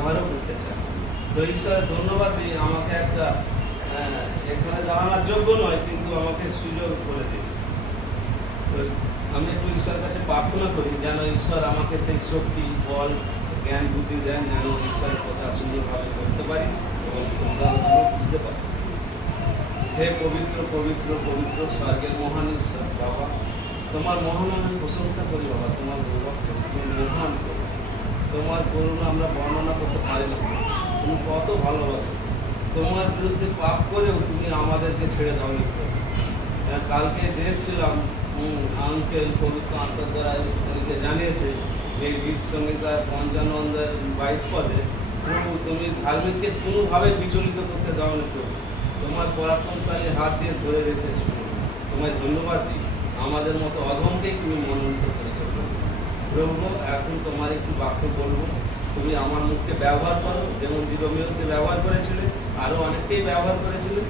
ব্যবহারও করতে চাই। তো ঈশ্বরের ধন্যবাদ দিই, আমাকে একটা এখানে দাঁড়ানোর যোগ্য নয় কিন্তু আমাকে সুযোগ করে দিয়েছে। তো আমি একটু ঈশ্বরের কাছে প্রার্থনা করি যেন ঈশ্বর আমাকে সেই শক্তি, বল, জ্ঞান, বুদ্ধি দেন যেন ঈশ্বরের কথা সুন্দরভাবে করতে পারি এবং বুঝতে পারি। হে পবিত্র পবিত্র পবিত্র স্বর্গের মহান ঈশ্বর বাবা, তোমার মহান আমি প্রশংসা করি বাবা, তোমার গৌরব তুমি মহান করো, তোমার করুণা আমরা বর্ণনা করতে পারি না। তুমি কত ভালোবাসো, তোমার বিরুদ্ধে পাপ করেও তুমি আমাদেরকে ছেড়ে দাও নি। কালকে দেখছিলাম আঙ্কেল পবিত্র আত্মার দ্বারা জানিয়েছে এই গীত সংহিতা 55-22 পদে, প্রভু তুমি ধার্মিককে কোনোভাবে বিচলিত করতে দাও নি প্রভু, তোমার পরাক্রমশালী হাত দিয়ে ধরে রেখেছো। তোমায় ধন্যবাদ দিই, আমাদের মতো অধমকেই তুমি মনোনীত করেছো প্রভু। এখন তোমার একটু বাক্য বলবো, তুমি আমার মুখকে ব্যবহার করো, যেমন জিরোমিওকে ব্যবহার করেছিলে, আরও অনেককেই ব্যবহার করেছিলে।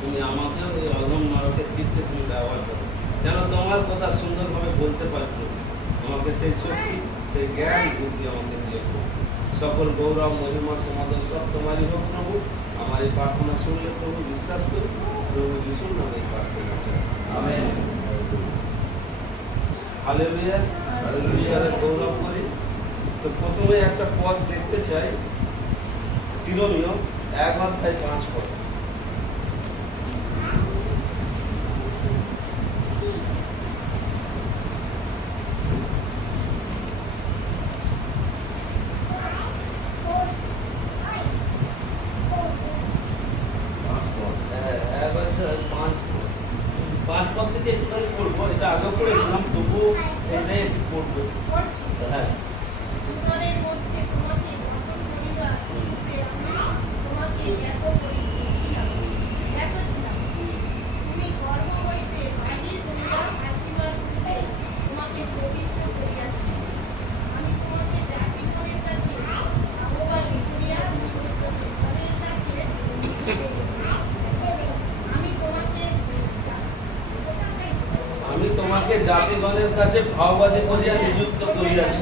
তুমি আমাকেও এই অধম নরকের দিককে তুমি ব্যবহার করো, যেন তোমার কথা সুন্দরভাবে বলতে পারবো। আমাকে সেই শক্তি, সেই জ্ঞান, বুদ্ধি আমাকে দিয়ে সকল গৌরব, মহিমা, সমাদর সব তোমারই হোক প্রভু। আমার এই প্রার্থনা শুনলে প্রভু বিশ্বাস করি, প্রভু যিশুর নামে এই প্রার্থনা চাই, আমেন। হালেলুয়া, ঈশ্বরের গৌরব করি। তো প্রথমে একটা পদ দেখতে চাই, চিরনীয় 1:5 পদ। পাঁচ পদ থেকে একটুখানি পড়বো, এটা আগেও পড়েছিলাম, তবু এটাই একটু পড়বো। হ্যাঁ, আমি তোমাকে জাতিগণের কাছে ভাওবাদী করিয়া নিযুক্ত করিয়াছি।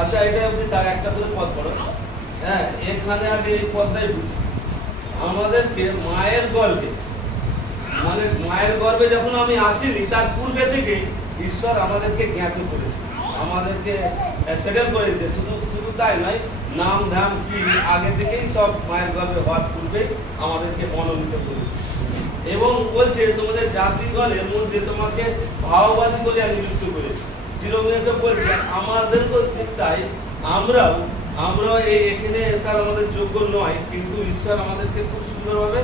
আচ্ছা, এটা অবধি তার একটা করে পদ পড়ো। হ্যাঁ, এখানে আগে এই পদটাই বুঝি। আমাদেরকে মায়ের গর্ভে, মানে মায়ের গর্ভে যখন আমি আসিনি তার পূর্বে থেকে ঈশ্বর আমাদেরকে জ্ঞাত করেছে, আমাদেরকে সেটেল করেছে। শুধু শুধু তাই নয়, নাম ধাম কি আগে থেকেই সব মায়ের গর্ভে হওয়ার পূর্বে আমাদেরকে মনোনীত করেছে এবং বলছে তোমাদের জাতিগণের মধ্যে তোমাকে ভাওবাদী করে নিযুক্ত করেছে। জিরোমিয়াকে বলছে আমাদেরকেও ঠিক তাই, আমরাও এখানে আসার আমাদের যোগ্য নয়, কিন্তু ঈশ্বর আমাদেরকে খুব সুন্দরভাবে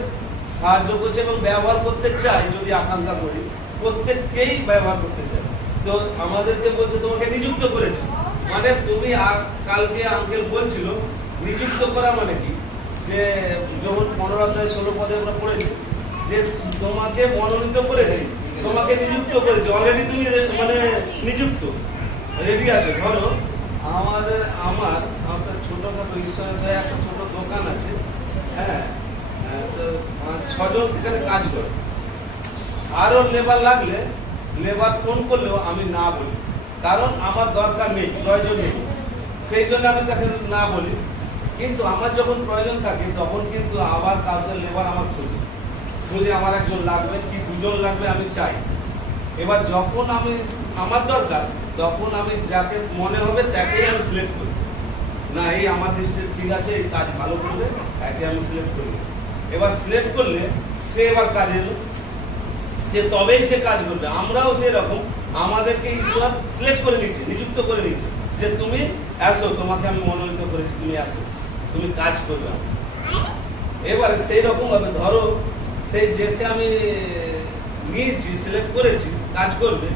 সাহায্য করছে এবং ব্যবহার করতে চাই। যদি আকাঙ্ক্ষা করি, প্রত্যেককেই ব্যবহার করতে চাই। তো আমাদেরকে বলছে তোমাকে নিযুক্ত করেছে, মানে তুমি কালকে আঙ্কেল বলছিল নিযুক্ত করা মানে কি, যে যখন 15-16 পদে আমরা পড়েছি যে তোমাকে মনোনীত করেছি, তোমাকে নিযুক্ত করেছে, অলরেডি তুমি মানে নিযুক্ত, রেডি আছে। ধরো আমার ছোটখাটো ঈশ্বরের একটা ছোট দোকান আছে, হ্যাঁ, তো 6 জন সেখানে কাজ করে। আরো লেবার লাগলে লেবার ফোন করলেও আমি না বলি, কারণ আমার দরকার নেই, প্রয়োজন নেই, সেই জন্য আমি তাকে না বলি। কিন্তু আমার যখন প্রয়োজন থাকে তখন কিন্তু আবার কাউকে লেবার আমার খুঁজি, আমার একজন লাগবে কি 2 জন লাগবে আমি চাই। এবার যখন আমার দরকার তখন আমি যাকে মনে হবে তাকেই আমি সিলেক্ট করি, না এই আমার দৃষ্টি ঠিক আছে, এই কাজ ভালো করবে, তাকে আমি সিলেক্ট করি। এবার সিলেক্ট করলে সে এবার কাজে এলো, সে তবেই সে কাজ করবে। আমরাও সেরকম, আমাদেরকে ঈশ্বর সিলেক্ট করে নিচ্ছে, নিযুক্ত করে নিচ্ছে যে তুমি আসো, তোমাকে আমি মনোনীত করেছি, তুমি আসো, তুমি কাজ করবে। এবারে সেই রকম ভাবে ধরো সেই যেটা আমি নিয়েছি, সিলেক্ট করেছি কাজ করবে,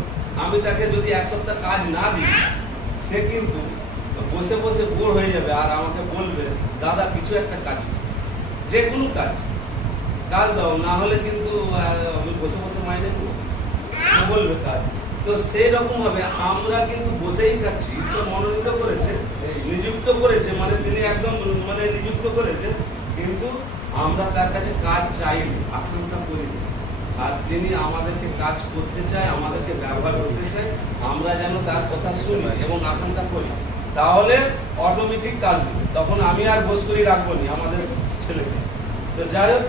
আমি তাকে যদি 1 সপ্তাহ কাজ না দিই, সে কিন্তু বসে বসে বোর হয়ে যাবে আর আমাকে বলবে দাদা কিছু একটা কাজ, যে কোনো কাজ দাও, না হলে কিন্তু আমি বসে বসে মাইনে নেবো, বলবে কাজ। তো সেই রকম ভাবে আমরা কিন্তু বসেই খাচ্ছি। ঈশ্বর মনোনীত করেছে, নিযুক্ত করেছে, মানে তিনি একদম মানে নিযুক্ত করেছে, কিন্তু আমরা তার কাছে কাজ চাইনি, আকাঙ্ক্ষা করিনি। আর তিনি আমাদেরকে কাজ করতে চায়, আমাদেরকে ব্যবহার করতে চায়, আমরা যেন তার কথা শুনি এবং আকাঙ্ক্ষা করি, তাহলে অটোমেটিক কাজ দিবে। তখন আমি আর বস করি রাখবো নি আমাদের ছেলেকে। তো যাই হোক,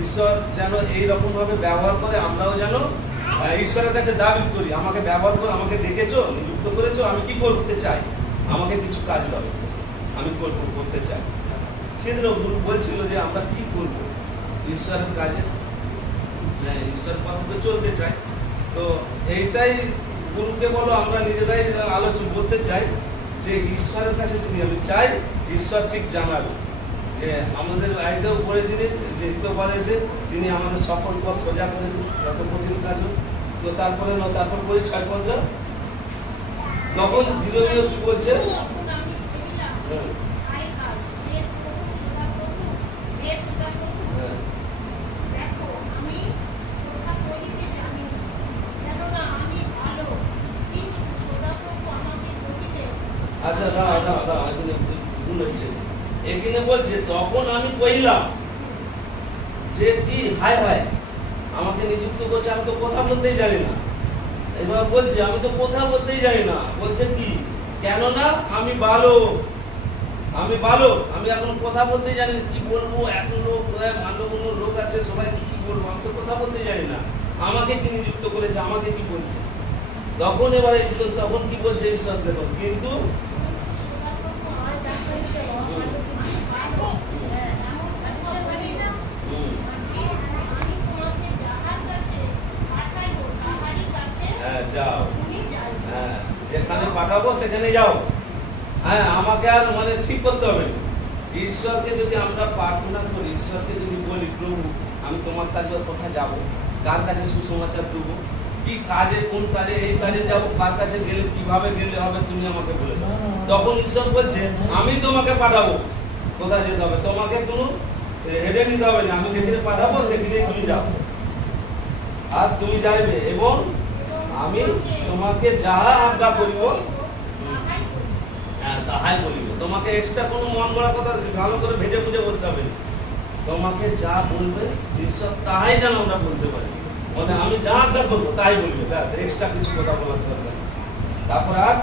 ঈশ্বর যেন এইরকম ভাবে ব্যবহার করে, আমরাও যেন ঈশ্বরের কাছে দাবি করি, আমাকে ব্যবহার করে, আমাকে ডেকেছো, নিযুক্ত করেছো, আমি কি করতে চাই, আমাকে কিছু কাজ দাও, আমি করতে চাই। সেদিনও গুরু বলছিল যে আমরা কি করবো ঈশ্বরের কাজে, ঈশ্বর পথে চলতে চাই। তো এইটাই গুরুকে বলো, আমরা নিজেরাই আলোচনা করতে চাই যে ঈশ্বরের কাছে যদি আমি চাই, ঈশ্বর ঠিক জানাবে। যে আমাদের আইতেও পড়েছিলেন যে এসে তিনি আমাদের সকল পথ সোজা করে দিন, যত কঠিন কাজ হোক। তো তারপরে তারপর বলি 6 তখন জিরো কি বলছে, আচ্ছা এখানে বলছে তখন আমি কইলাম যে কি হায় হায় আমাকে নিযুক্ত করছে, আমি তো কথা বলতেই জানি না। এবার বলছে আমি তো কথা বলতেই জানি না, বলছে কি কেননা আমি বালক, আমি এখন কথা বলতে জানি, কি বলবো, এত লোক মান্যগণ্য লোক আছে, সবাই কি বলবো, আমি তো কথা বলতে জানি না, আমাকে কি নিযুক্ত করেছে, আমাকে কি বলছে। তখন এবারে ঈশ্বর তখন কি বলছে ঈশ্বর, দেখুন কিন্তু যাও, হ্যাঁ যেখানে পাঠাবো সেখানে যাও। হ্যাঁ আমাকে আর মানে ঠিক করতে হবে। ঈশ্বরকে যদি আমরা প্রার্থনা করি, ঈশ্বরকে যদি বলি প্রভু আমি তোমার কাছে কোথায় যাব, কার কাছে সুসমাচার দেবো, কি কাজে, কোন কাজে, এই কাজে যাব, কার কাছে গেলে কিভাবে গেলে হবে তুমি আমাকে বলে দাও। তখন ঈশ্বর বলছে আমি তোমাকে পাঠাবো, কোথায় যেতে হবে, তোমাকে কোনো হেঁটে নিতে হবে না, আমি যেখানে পাঠাবো সেখানে তুমি যাও, আর তুমি যাইবে এবং আমি তোমাকে যাহা আজ্ঞা করিব তাহাই বলিব। তোমাকে এক্সট্রা কোনো মন গড়া কথা ভালো করে ভেজে বুঝে বলতে হবে, তোমাকে যা বলবে ঈশ্বর তাহাই যেন আমরা বলতে পারি, মানে আমি যা আজ্ঞা করবো তাই বলবে, এক্সট্রা কিছু কথা বলার দরকার। তারপর আর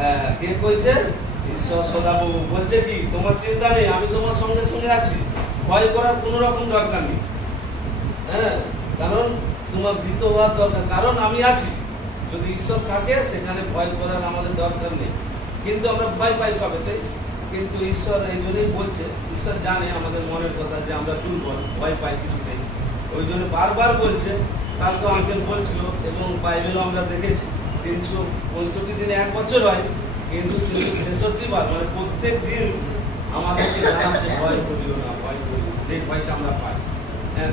হ্যাঁ কে কইছে, ঈশ্বর সদাপ্রভু বলছে কি তোমার চিন্তা নেই, আমি তোমার সঙ্গে সঙ্গে আছি, ভয় করার কোনো রকম দরকার নেই। হ্যাঁ কারণ তোমার ভীত হওয়ার দরকার, কারণ আমি আছি। যদি ঈশ্বর থাকে সেখানে ভয় করার আমাদের দরকার নেই, কিন্তু আমরা ভয় পাই সবেতে। কিন্তু ঈশ্বর এই জন্যই বলছে, ঈশ্বর জানে আমাদের মনের কথা যে আমরা দুর্বল, ভয় পাই কিছুতেই, ওই জন্য বারবার বলছে। কালকে আঙ্কেল বলছিল এবং বাইবেলও আমরা দেখেছি 365 দিনে 1 বছর হয়, কিন্তু 366 বার মানে প্রত্যেক দিন আমাদেরকে জানাচ্ছে ভয় করিও না, ভয় করিও, যে ভয়টা আমরা পাই।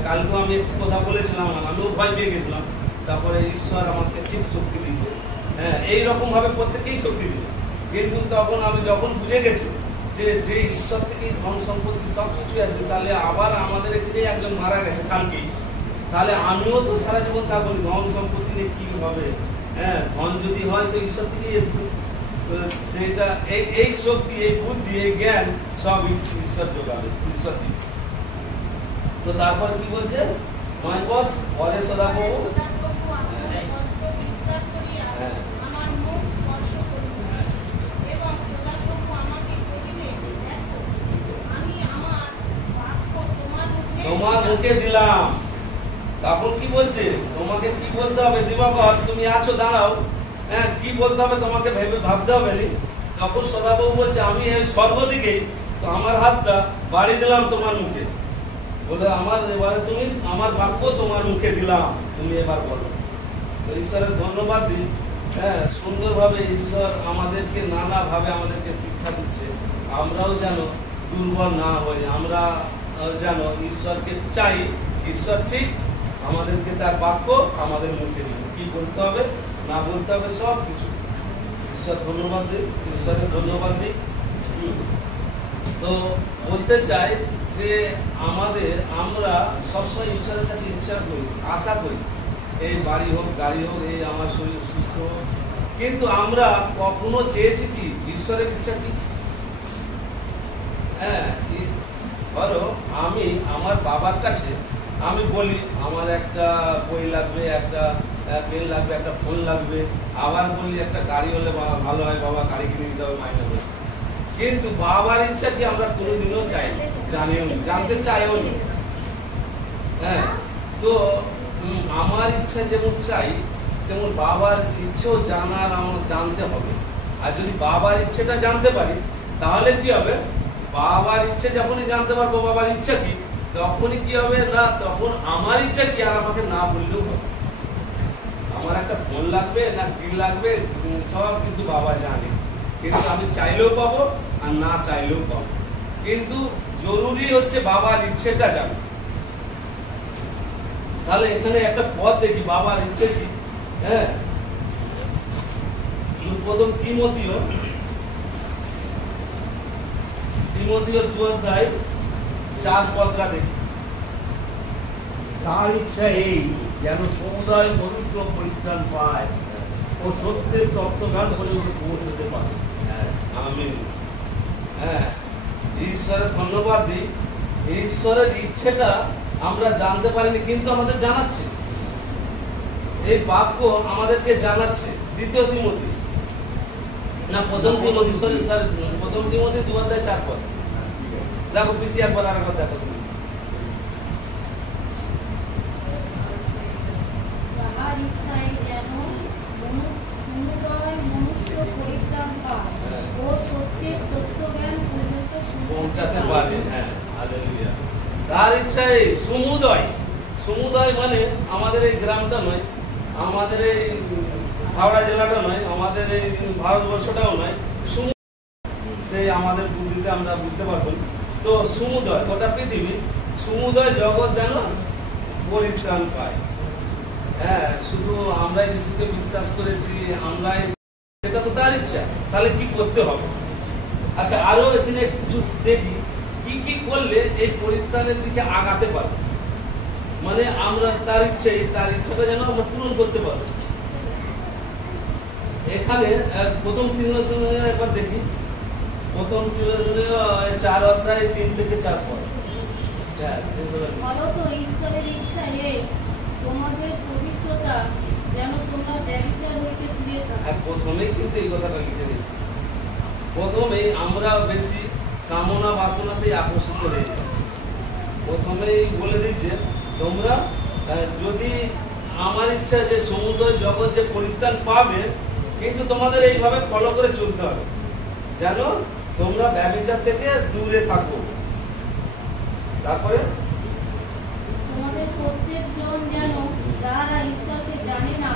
কালকেও আমি একটু কথা বলেছিলাম, আমিও ভয় পেয়ে গেছিলাম, তারপরে ঈশ্বর আমাকে ঠিক শক্তি দিচ্ছে। হ্যাঁ এইরকম ভাবে প্রত্যেকেই শক্তি দিচ্ছে, কিন্তু তখন আমি যখন বুঝে গেছি যে ঈশ্বর থেকেই ধন সম্পত্তি সব কিছু আছে, তাহলে আবার আমাদের এখানে একজন মারা গেছে কালকেই, তাহলে আমিও তো সারা জীবন থাকবো, ধন সম্পত্তি নিয়ে কি হবে। হ্যাঁ ধন যদি হয় তো ঈশ্বর থেকেই এসবে, সেটা এই শক্তি, এই বুদ্ধি, এই জ্ঞান সব ঈশ্বর যোগাবে, ঈশ্বর দিবে। তো তারপর কি বলছে, নয় পথ পরে সদাপ্রভু তোমার মুখে দিলাম। তখন কি বলছে, তোমাকে কি বলতে হবে, দিবাকর তুমি আছো দাঁড়াও, হ্যাঁ কি বলতে হবে তোমাকে ভেবে ভাবতে হবে নি। তখন সদাপ্রভু বলছে আমি এই সর্বদিকে তো আমার হাতটা বাড়ি দিলাম তোমার মুখে, বলে আমার এবারে তুমি আমার বাক্য তোমার মুখে দিলাম, তুমি এবার বলো। ঈশ্বরের ধন্যবাদ দিই। হ্যাঁ সুন্দরভাবে ঈশ্বর আমাদেরকে নানাভাবে আমাদেরকে শিক্ষা দিচ্ছে, আমরাও যেন দুর্বল না হই, আমরা যেন ঈশ্বরকে চাই। ঈশ্বর ঠিক আমাদেরকে তার বাক্য আমাদের মুখে দিবে, কি বলতে হবে না বলতে হবে সব কিছু। ঈশ্বর ধন্যবাদ দিই, ঈশ্বরের ধন্যবাদ দিই। তো বলতে চাই যে আমরা সবসময় ঈশ্বরের কাছে ইচ্ছা করি, আশা করি এই বাড়ি হোক, গাড়ি হোক, এই আমার শরীর সুস্থ হোক, কিন্তু আমরা কখনো চেয়েছি কি ঈশ্বরের ইচ্ছা কি? হ্যাঁ, ধরো আমি আমার বাবার কাছে আমি বলি আমার একটা বই লাগবে, একটা পেন লাগবে, একটা ফোন লাগবে, আবার বলি একটা গাড়ি হলে ভালো হয়, বাবা গাড়ি কিনে দিতে হবে মাইনে করে। কিন্তু বাবার ইচ্ছা কি আমরা কোনোদিনও চাই জানিও নি, জানতে চাইও নি। হ্যাঁ, তো আমার ইচ্ছা যেমন চাই তেমন বাবার ইচ্ছেও জানার আমার জানতে হবে। আর যদি বাবার ইচ্ছেটা জানতে পারি তাহলে কি হবে, বাবার ইচ্ছে যখনই জানতে পারবো বাবার ইচ্ছা কি, তখনই কি হবে না, তখন আমার ইচ্ছা কি আর আমাকে না বললেও হবে। আমার একটা ফোন লাগবে না কি লাগবে সব কিন্তু বাবা জানে, কিন্তু আমি চাইলেও পাবো আর না চাইলেও পাবো। কিন্তু জরুরি হচ্ছে বাবার ইচ্ছেটা জানা। তাহলে এখানে একটা পদ দেখি বাবার ইচ্ছে কি। হ্যাঁ, প্রথম তিমথিও 2:4 দেখি। তার ইচ্ছা এই যেন সমুদায় মনুষ্য পরিত্রাণ পায় ও সত্যের তত্ত্বজ্ঞান করে পৌঁছতে পারে। আমিন। হ্যাঁ, ঈশ্বরের ধন্যবাদ দিই, ঈশ্বরের ইচ্ছেটা আমরা জানতে পারিনি কিন্তু আমাদের জানাচ্ছে। এই বাক্য আমাদেরকে জানাচ্ছে। দ্বিতীয় তিমথি না প্রথম তিমথি, প্রথম তিমথি 2:4। দেখো পিসি একবার আর একবার দেখো। পৌঁছাতে পারে। হ্যাঁ, হালেলুয়া। তার ইচ্ছায় সমুদয়, সমুদয় মানে আমাদের এই গ্রামটা নয়, আমাদের এই হাওড়া জেলাটা নয়, আমাদের এই ভারতবর্ষটাও নয়, সেই আমাদের বুদ্ধিতে আমরা বুঝতে পারবো। তো সমুদয় গোটা পৃথিবী, সমুদয় জগৎ যেন পরিত্রাণ পায়। হ্যাঁ, শুধু আমরাই যিশুকে বিশ্বাস করেছি, আমরাই, সেটা তো তার ইচ্ছা। তাহলে কি করতে হবে? আচ্ছা, আরো এখানে একটু দেখি কি কি করলে এই পরিত্রাণের দিকে আগাতে পারবো, মানে আমরা তার ইচ্ছাটা যেন আমরা পূরণ করতে পারবো। এখানে প্রথম তিমথিওস একবার দেখি, প্রথম তিমথিওস 4:3-4 পদ। হ্যাঁ, ফলত ঈশ্বরের ইচ্ছা এই তোমাদের পবিত্রতা যেন তোমরা ব্যভিচার হইতে দূরে থাকো। প্রথমেই কিন্তু এই কথাটা লিখে দিয়েছি। প্রথমেই আমরা বেশি কামনা বাসনাতেই আকর্ষিত হয়ে যাই। প্রথমেই বলে দিচ্ছে তোমরা যদি আমার ইচ্ছা যে সমুদয় জগৎ যে পরিত্রাণ পাবে, কিন্তু তোমাদের এইভাবে ফলো করে চলতে হবে যেন তোমরা ব্যভিচার থেকে দূরে থাকো। তারপরে তোমাদের প্রত্যেকজন যেন যারা ঈশ্বরকে জানে না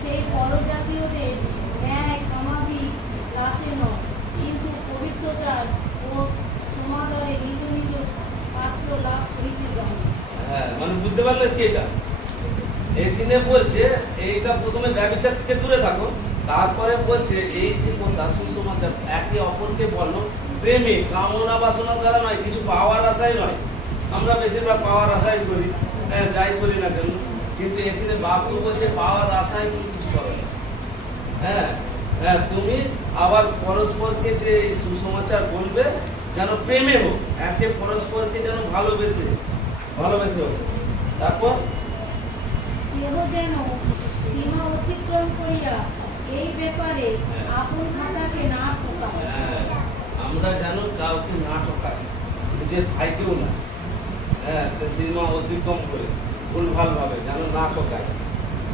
সেই পরজাতীয়দের ন্যায় কামাদি লাসে নয়, কিন্তু পবিত্রতার ও সমাদরে নিজ নিজ পাত্র লাভ করিতে জানে। হ্যাঁ, মানে বুঝতে পারলে কি এটা এখানে বলছে এইটা প্রথমে ব্যভিচার থেকে দূরে থাকো, তারপরে বলছে এই যে কথা সুসমাচার একে অপরকে বলো প্রেমে, কামনা বাসনা দ্বারা নয়, কিছু পাওয়ার আশায় নয়। আমরা বেশিরভাগ পাওয়ার আশাই করি, যাই করি না কেন, কিন্তু এখানে বাক্য বলছে পাওয়ার আশায় তুমি কিছু করো না। হ্যাঁ হ্যাঁ, তুমি আবার পরস্পরকে যে সুসমাচার বলবে যেন প্রেমে হোক, একে পরস্পরকে যেন ভালোবেসে হোক। তারপর কেহ যেন সীমা অতিক্রম করিয়া এই ব্যাপারে আপন খাতাকে না ঠকায়। আমরা যেন কাউকে না ঠকাই, নিজের ভাইকেও না। হ্যাঁ, সীমা অতিক্রম করে ভুলভাল ভাবে যেন না ঠকায়।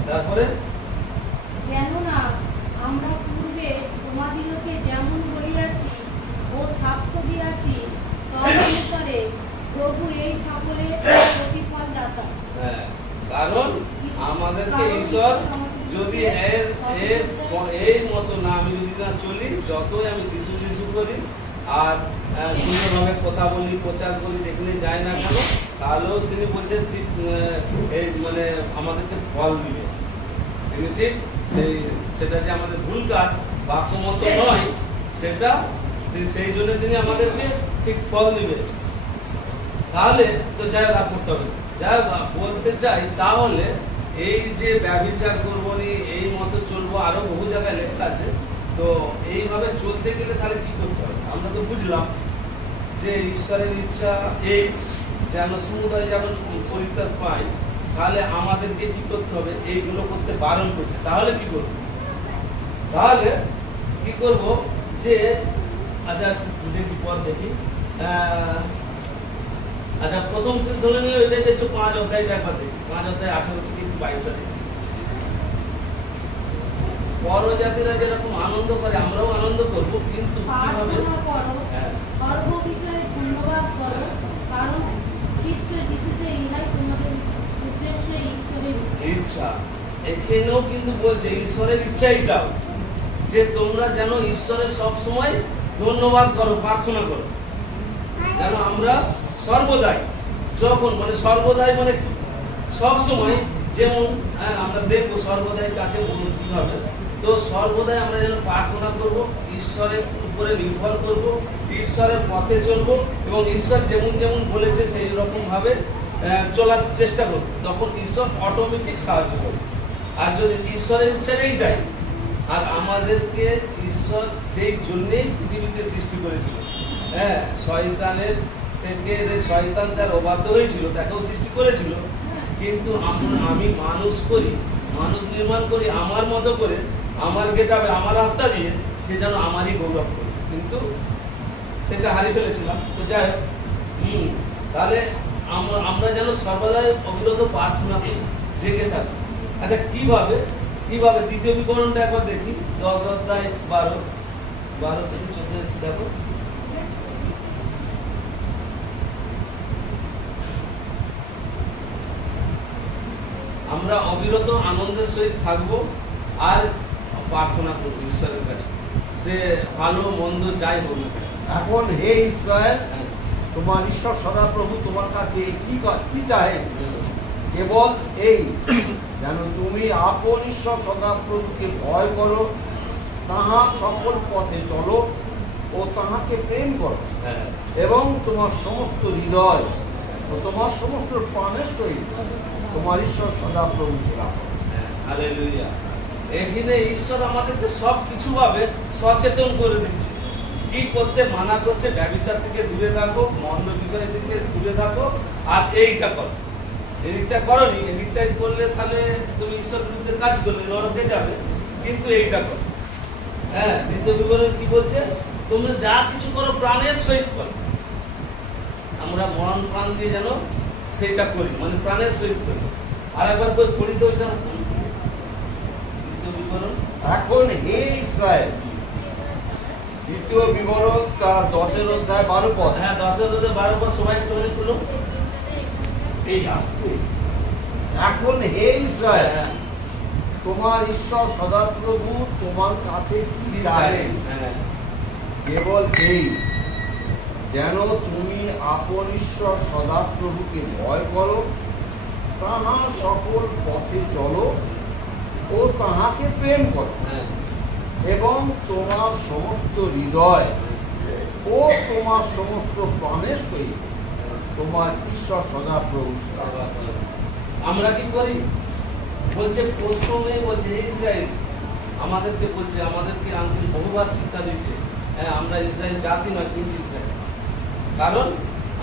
তারপরে কেননা আমরা পূর্বে তোমাদিগকে যেমন বলিয়াছি ও সাক্ষ্য দিয়াছি তদনুসারে প্রভু এই সকলের প্রতিফল দাতা। কারণ আমাদেরকে ঈশ্বর যদি এই মতো না আমি যদি না চলি, যতই আমি যিশু করি আর সুন্দরভাবে কথা বলি, প্রচার করি, যেখানে যাই না কেন, তাহলেও তিনি বলছেন ঠিক এই মানে আমাদেরকে ফল দিবে। তিনি ঠিক সেটা যে আমাদের ভুল কাজ বাক্য মতো নয়, সেটা সেই জন্য তিনি আমাদেরকে ঠিক ফল দিবে। তাহলে তো যাই লাভ করতে হবে। যা বলতে চাই তাহলে এই যে ব্যভিচার করবো নি, এই মতো চলবো, আরো বহু জায়গায় লেখা আছে। তো এইভাবে চলতে গেলে তাহলে কি করতে হবে? আমরা তো বুঝলাম যে ঈশ্বরের ইচ্ছা এই যেন সমুদায় যেন পরিত্রাণ পায়, তাহলে আমাদেরকে কি করতে হবে? এইগুলো করতে বারণ করছে। তাহলে কি করবো? তাহলে কি করব যে আচ্ছা দেখি পর দেখি আচ্ছা প্রথম শুনে নিয়ে এটা দেখছো 5 অধ্যায় একবার দেখি, 5 অধ্যায় 18 থেকে 22 দেখি। পরজাতিরা যেরকম আনন্দ করে আমরাও আনন্দ করব, কিন্তু কিভাবে? প্রার্থনা করো, সর্ব বিষয়ে ধন্যবাদ করো, কারণ খ্রিস্ট যিশুতে ইহাই তোমাদের উদ্দেশ্যে ঈশ্বরের ইচ্ছা। এখানেও কিন্তু বলছে ঈশ্বরের ইচ্ছা এটাও যে তোমরা যেন ঈশ্বরের সব সময় ধন্যবাদ করো, প্রার্থনা করো, যেন আমরা সর্বদাই, যখন মানে সর্বদাই মানে সব সময়, যেমন আমরা দেখবো সর্বদাই কাকে কিভাবে। তো সর্বদাই আমরা যেন প্রার্থনা করব, ঈশ্বরের উপরে নির্ভর করব, ঈশ্বরের পথে চলবো এবং ঈশ্বর যেমন যেমন বলেছে সেই রকম ভাবে চলার চেষ্টা করব, তখন ঈশ্বর অটোমেটিক সাহায্য করবে। আর যদি ঈশ্বরের ইচ্ছা এইটাই, আর আমাদেরকে ঈশ্বর সেই জন্যেই পৃথিবীতে সৃষ্টি করেছিল। হ্যাঁ, শয়তানের থেকে যে শয়তান তার অবাধ্য হয়েছিল, তাকেও সৃষ্টি করেছিল, কিন্তু আমি মানুষ করি, মানুষ নির্মাণ করি আমার মতো করে, আমার গেটাবে, আমার আত্মা দিয়ে, সে যেন আমারই গৌরব করে, কিন্তু সেটা হারিয়ে ফেলেছিলাম। তো যাই হোক, তাহলে আমরা যেন সর্বদাই অবিরত প্রার্থনা করি, জেগে থাকি। আচ্ছা কিভাবে? দ্বিতীয় বিবরণটা একবার দেখি, 10 অধ্যায় 12 থেকে 14 দেখো। আমরা অবিরত আনন্দের সহিত থাকবো আর প্রার্থনা করবো ঈশ্বরের কাছে, সে ভালো মন্দ যাই হোক না কেন। এখন হে ইসরায়েল, তোমার ঈশ্বর সদাপ্রভু তোমার কাছে কি চায়? কেবল এই যেন তুমি আপন ঈশ্বর সদাপ্রভুকে ভয় করো, তাহার সকল পথে চলো ও তাহাকে প্রেম করো, এবং তোমার সমস্ত হৃদয় ও তোমার সমস্ত প্রাণের সহিত তোমার ঈশ্বর সদাপ্রভুকে রাখো। হালেলুয়া। এখানে ঈশ্বর আমাদেরকে সব কিছু ভাবে সচেতন করে দিচ্ছে, কি করতে মানা করছে। ব্যভিচার থেকে দূরে থাকো, মন্দ বিষয় থেকে দূরে থাকো, আর এইটা করো, এদিকটা করনি, এদিকটাই করলে তাহলে তুমি ঈশ্বর বিরুদ্ধে কাজ করলে নরকে যাবে, কিন্তু এইটা করো। হ্যাঁ, দ্বিতীয় বিবরণ কি বলছে? তোমরা যা কিছু করো প্রাণের সহিত করো। আমরা মরণ প্রাণ দিয়ে যেন সেটা করি, মানে প্রাণের সহিত করি। আর একবার পড়ি তো ওইটা, দ্বিতীয় বিবরণ। এখন হে ইসরায়েল, দ্বিতীয় বিবরণ তার 10 অধ্যায় 12 পদ। হ্যাঁ, 10 অধ্যায় 12 পদ, সবাই একটু খুলো। এই আসতে, এখন হে ইসরায়েল, তোমার ঈশ্বর সদাপ্রভু তোমার কাছে কি চায়? কেবল এই যেন তুমি আপন ঈশ্বর সদাপ্রভুকে ভয় করো, তাহার সকল পথে চলো ও তাহাকে প্রেম করো, এবং তোমার সমস্ত হৃদয় ও তোমার সমস্ত প্রাণের সহিত তোমার ঈশ্বর সদাপ্রভু। আমরা কি করি? বলছে প্রথমে বলছে ইসরায়েল, আমাদেরকে বলছে, আমাদেরকে আমাদের বহুবার শিক্ষা দিচ্ছে, হ্যাঁ আমরা ইসরায়েল জাতি নয়, কিন্তু ইসরায়েল। কারণ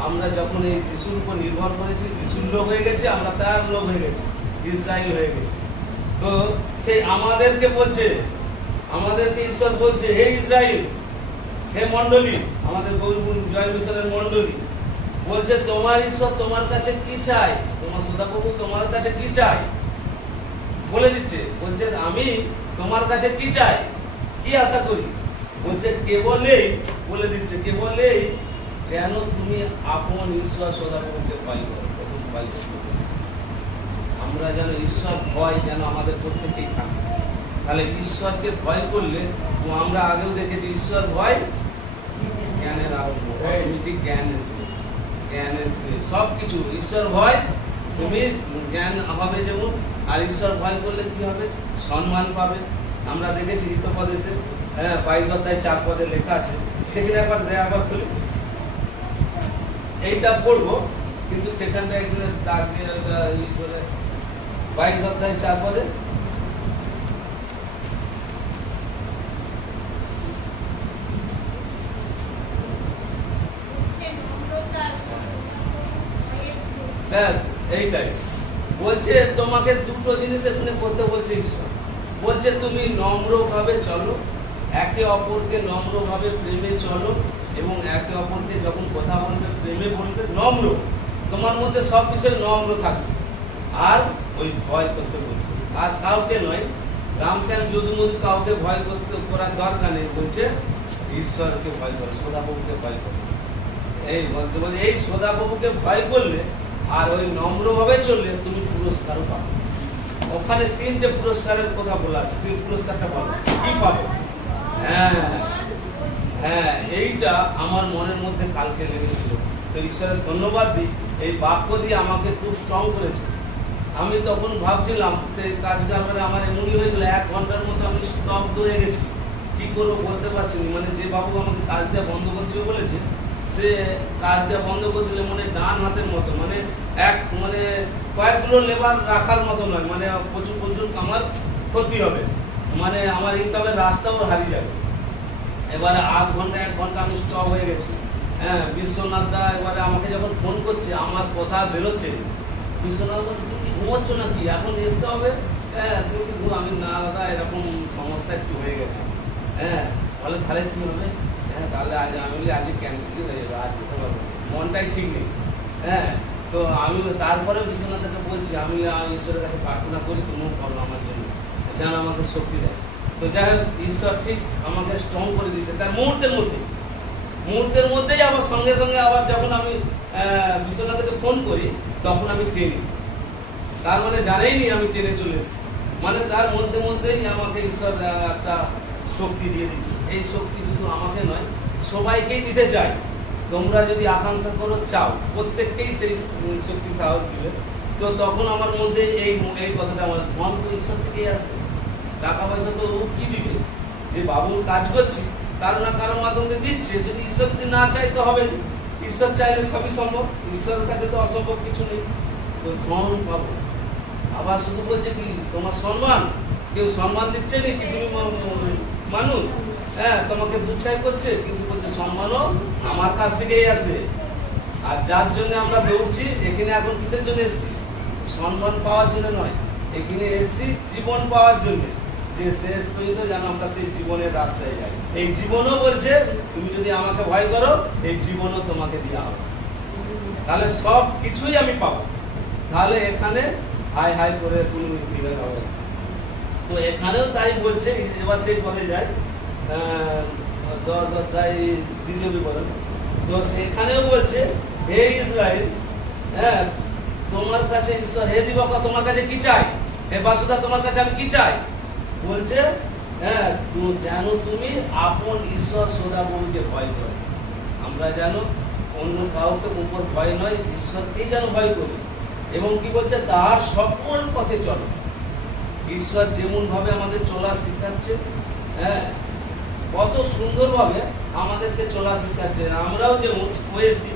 আমরা যখন এই যিশুর উপর নির্ভর করেছি, যিশুর লোক হয়ে গেছে, আমরা তার লোক হয়ে গেছি, ইসরায়েল হয়ে গেছে। তো সেই আমাদেরকে বলছে, আমাদেরকে ঈশ্বর বলছে, হে ইসরায়েল, হে মণ্ডলী, আমাদের গৌরবুল জয় মিশনের মণ্ডলী, বলছে তোমার ঈশ্বর তোমার কাছে কি চাই, তোমার সদাপ্রভু তোমার কাছে কি চাই বলে দিচ্ছে। বলছে আমি তোমার কাছে কি চাই, কি আশা করি, বলছে কেবলই বলে দিচ্ছে, কেবলই যেন তুমি আপন ঈশ্বর সদাপ্রভুকে পাই করো। আমরা যেন ঈশ্বর ভয় যেন আমাদের প্রত্যেকেই থাকে। তাহলে ঈশ্বরকে ভয় করলে, আমরা আগেও দেখেছি ঈশ্বর ভয় জ্ঞানের আরম্ভ, অটোমেটিক জ্ঞান আসবে, জ্ঞান আসবে, সব কিছু ঈশ্বর ভয় তুমি জ্ঞান হবে যেমন, আর ঈশ্বর ভয় করলে কি হবে? সম্মান পাবে। আমরা দেখেছি হিতোপদেশে 22 অধ্যায় 4 পদে লেখা আছে, সেখানে একবার খুলি, এইটা পড়বো, কিন্তু সেখানটা একদিন দাগ দিয়ে 22 অধ্যায় 4 পদে। ব্যাস এইটাই বলছে, তোমাকে দুটো জিনিস এখানে করতে বলছে ঈশ্বর। বলছে তুমি নম্রভাবে চলো, একে অপরকে নম্রভাবে প্রেমে চলো, এবং একে অপরকে যখন কথা বলবে প্রেমে বলবে, নম্র, তোমার মধ্যে সব বিষয়ে নম্র থাকবে। আর ওই ভয় করতে বলছে, আর কাউকে নয়, রামশ্যাম যদুমধু কাউকে ভয় করতে করার দরকার নেই। বলছে ঈশ্বরকে ভয় করো, সদাপ্রভুকে ভয় করো। এই বলতে বলছে এই সদাপ্রভুকে ভয় করলে আর ওই নম্রভাবে চললে তুমি পুরস্কারও পাবে। ওখানে 3টে পুরস্কারের কথা বলা আছে, তুমি পুরস্কারটা পাবে। কি পাবে? হ্যাঁ, এইটা আমার মনের মধ্যে কালকে লেগেছিল। তো ঈশ্বরের ধন্যবাদ দিই, এই বাক্য দিয়ে আমাকে খুব স্ট্রং করেছে। আমি তখন ভাবছিলাম সেই কাজ কারবারে আমার এমনই হয়েছিল, 1 ঘন্টার মতো আমি স্তব্ধ হয়ে গেছি, কি করবো বলতে পারছি না। মানে যে বাবু আমাকে কাজ দেওয়া বন্ধ করে দিবে বলেছে, সে কাজ দেওয়া বন্ধ করে দিলে মানে ডান হাতের মতো, মানে কয়েকগুলো লেবার রাখার মতো নয়, মানে প্রচুর আমার ক্ষতি হবে, মানে আমার ইনকামের রাস্তাও হারিয়ে যাবে। এবারে 1 ঘন্টা 1 ঘন্টা আমি স্টপ হয়ে গেছি। হ্যাঁ, বিশ্বনাথ দা এবারে আমাকে যখন ফোন করছে, আমার কথা বেরোচ্ছে, বিশ্বনাথ বলছে তুমি কি ঘুমোচ্ছ নাকি, এখন আসতে হবে? হ্যাঁ, তুমি কি আমি না দাদা এরকম সমস্যা একটু হয়ে গেছে। হ্যাঁ, বলে তাহলে কি হবে? হ্যাঁ, তাহলে আমি আজকে ক্যান্সেলই হয়ে যাবে, আজ যেতে পারবো, মনটাই ঠিক নেই। হ্যাঁ, তো আমি তারপরে বিশ্বনাথকে বলছি, আমি ঈশ্বরের কাছে প্রার্থনা করি তুমিও করো আমার জন্য, যেন আমাকে শক্তি দেয়। তো যাই হোক, ঈশ্বর ঠিক আমাকে স্ট্রং করে দিচ্ছে তার মুহূর্তের মধ্যেই। আবার সঙ্গে সঙ্গে আবার যখন আমি বিশ্বনাথকে ফোন করি, তখন আমি ট্রেনে, তার মানে জানেইনি আমি ট্রেনে চলে এসেছি। মানে তার মধ্যেই আমাকে ঈশ্বর একটা শক্তি দিয়ে দিচ্ছে। এই শক্তি শুধু আমাকে নয়, সবাইকেই দিতে চাই। তোমরা যদি আকাঙ্ক্ষা করো, চাও, প্রত্যেককেই সেই শক্তি সাহস দিবে। তো তখন আমার মধ্যে এই কথাটা, আমার ধন তো ঈশ্বর থেকেই আসে, টাকা পয়সা তো কি দিবে? যে বাবুর কাজ করছি, কারো না কারো মাধ্যমে দিচ্ছে। যদি ঈশ্বর যদি না চাই তো হবে না, ঈশ্বর চাইলে সবই সম্ভব, ঈশ্বরের কাছে তো অসম্ভব কিছু নেই। তো ধন পাবো। আবার শুধু বলছে কি তোমার সম্মান, কেউ সম্মান দিচ্ছে না কি তুমি মানুষ? হ্যাঁ, তোমাকে দুচ্ছাই করছে, কিন্তু বলছে সম্মানও আমার কাছ থেকেই আসে। আর যার জন্য আমরা দৌড়ছি, এখানে এখন কিসের জন্য এসেছি? সম্মান পাওয়ার জন্য নয়, এখানে এসেছি জীবন পাওয়ার জন্য, যে শেষ পর্যন্ত যেন আমরা সেই জীবনের রাস্তায় যাই। এই জীবনও বলছে তুমি যদি আমাকে ভয় করো, এই জীবনও তোমাকে দেওয়া হবে, তাহলে সব কিছুই আমি পাবো। তাহলে এখানে হাই হাই করে কোনো দিবে হবে। তো এখানেও তাই বলছে। এবার সেই পদে যায় 10 অধ্যায় 2 বিবরণ। তো সেখানেও বলছে, হে ইসরায়েল, হ্যাঁ তোমার কাছে ঈশ্বর, হে দিবকা তোমার কাছে কি চাই, হে বাসুদা তোমার কাছে আমি কি চাই? বলছে হ্যাঁ, যেন তুমি আপন ঈশ্বর সদাপ্রভুকে ভয় করো। আমরা যেন অন্য কাউকে উপর ভয় নয়, ঈশ্বরকেই যেন ভয় করি। এবং কি বলছে, তার সকল পথে চলো। ঈশ্বর যেমন ভাবে আমাদের চলা শিখাচ্ছে, হ্যাঁ কত সুন্দরভাবে আমাদেরকে চলা শিখাচ্ছে। আমরাও যেমন হয়েছি,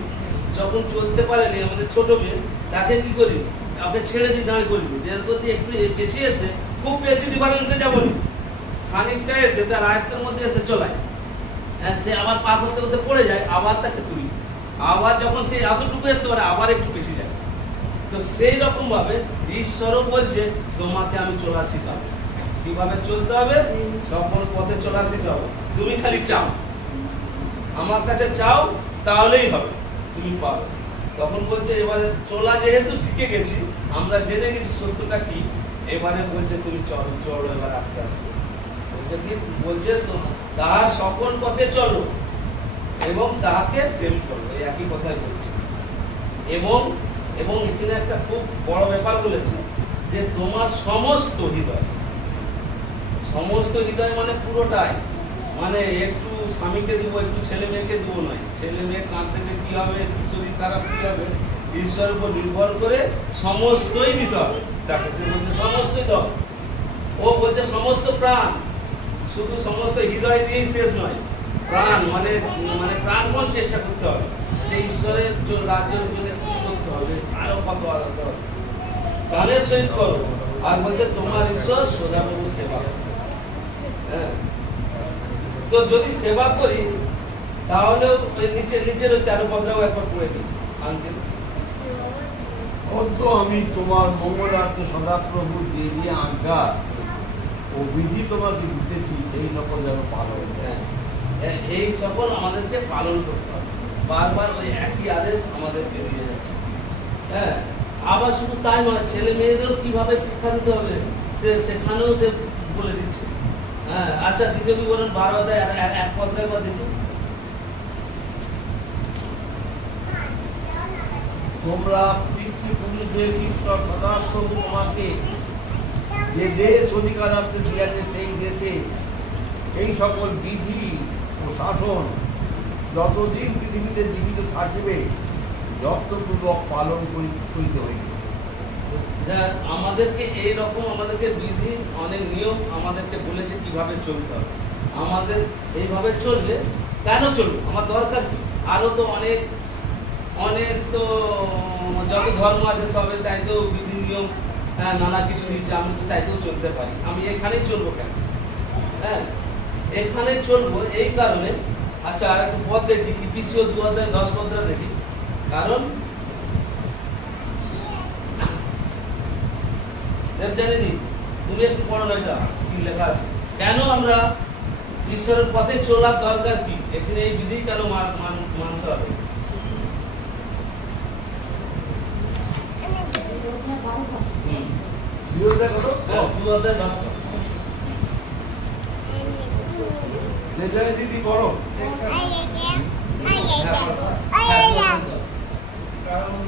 যখন চলতে পারেনি আমাদের ছোট মেয়ে, তাকে কি করি, তাকে ছেড়ে দিই, দাঁড় করি, এর প্রতি একটু পেছিয়ে এসে, খুব বেশি ডিফারেন্সে যাবো না, খানিকটা এসে তার আয়ত্তের মধ্যে এসে চলায়। হ্যাঁ, সে আবার পা করতে করতে পড়ে যায়, আবার তাকে তুলি, আবার যখন সে এতটুকু আসতে পারে আবার একটু বেশি যায়। তো সেই রকম ভাবে ঈশ্বরও বলছে তোমাকে আমি চলা শিখাবো, কিভাবে চলতে হবে, সকল পথে চলা শিখাবো। তুমি খালি চাও, আমার কাছে চাও, তাহলেই হবে, তুমি পাবে। তখন বলছে এবারে চলা যেহেতু শিখে গেছি, আমরা জেনে গেছি সত্যটা কি, এবারে বলছে তুমি চলো এবার আস্তে আস্তে। বলছে কি, বলছে তাহার সকল পথে চলো এবং তাহাকে প্রেম করো, এই একই কথাই বলছে। এবং এখানে একটা খুব বড় ব্যাপার বলেছে, যে তোমার সমস্ত হৃদয় মানে পুরোটাই, মানে একটু স্বামীকে দিব, একটু ছেলে মেয়েকে দিব নয়, ছেলে মেয়ে কাঁদতে কি হবে, কি শরীর খারাপ কি হবে, ঈশ্বরের উপর নির্ভর করে সমস্তই দিতে হবে তাকে। সে বলছে সমস্তই দাও, ও বলছে সমস্ত প্রাণ, শুধু সমস্ত হৃদয় দিয়েই শেষ নয়, প্রাণ মানে প্রাণপণ চেষ্টা করতে হবে, যে ঈশ্বরের রাজ্যের জন্য কি করতে হবে, আরো কত আলাদা হবে। প্রাণের সহিত করো, আর বলছে তোমার ঈশ্বর সদাপ্রভু সেবা করো। হ্যাঁ, তো যদি সেবা করি তাহলে ওই নিচের ওই 13 15 একবার পড়ে দিই আঙ্কেল। অদ্য আমি তোমার মঙ্গলার্থে সদাপ্রভু যে যে আজ্ঞা ও বিধি তোমাকে দিতেছি সেই সকল যেন পালন। হ্যাঁ, এই সকল আমাদেরকে পালন করতে হবে। বারবার ওই একই আদেশ আমাদেরকে দিয়ে যাচ্ছে। হ্যাঁ, আবার শুধু তাই নয়, ছেলে মেয়েদেরও কিভাবে শিক্ষা দিতে হবে সেখানেও সে বলে দিচ্ছে। হ্যাঁ, আচ্ছা, দ্বিতীয় বিবরণ 12 অধ্যায় 1 পদ একবার দেখুন। তোমরা পিতৃপুরুষদের ঈশ্বর সদাপ্রভু তোমাকে যে দেশ অধিকারার্থে দিয়াছে সেই দেশে এই সকল বিধি ও শাসন যতদিন পৃথিবীতে জীবিত থাকবে যত্নপূর্বক পালন করিতে হইবে। আমাদেরকে এইরকম আমাদেরকে বিধি অনেক নিয়ম আমাদেরকে বলেছে কিভাবে চলতে হবে। আমাদের এইভাবে চললে কেন চলবো, আমার দরকার কি? আরো তো অনেক তো যত ধর্ম আছে সবে তাইতেও বিধি নিয়ম নানা কিছু দিচ্ছে, আমি তো তাইতেও চলতে পারি। আমি এখানেই চলবো কেন? হ্যাঁ, এখানে চলবো এই কারণে। আচ্ছা, আর একটু পদ দেখি, ইফিসীয় 2 অধ্যায় 10 পদটা দেখি। কারণ জানেনি, তুমি একটু পড়ো না, এটা কি লেখা আছে, কেন আমরা ঈশ্বরের পথে চলার দরকার কি, এখানে এই বিধি কেন মানতে হবে? বিরোধিতা করো। হ্যাঁ, 2 অধ্যায় 10 পদ। যে জানে দিদি করো। হ্যাঁ, পড়ো। হ্যাঁ, 2 অধ্যায় 10। কারণ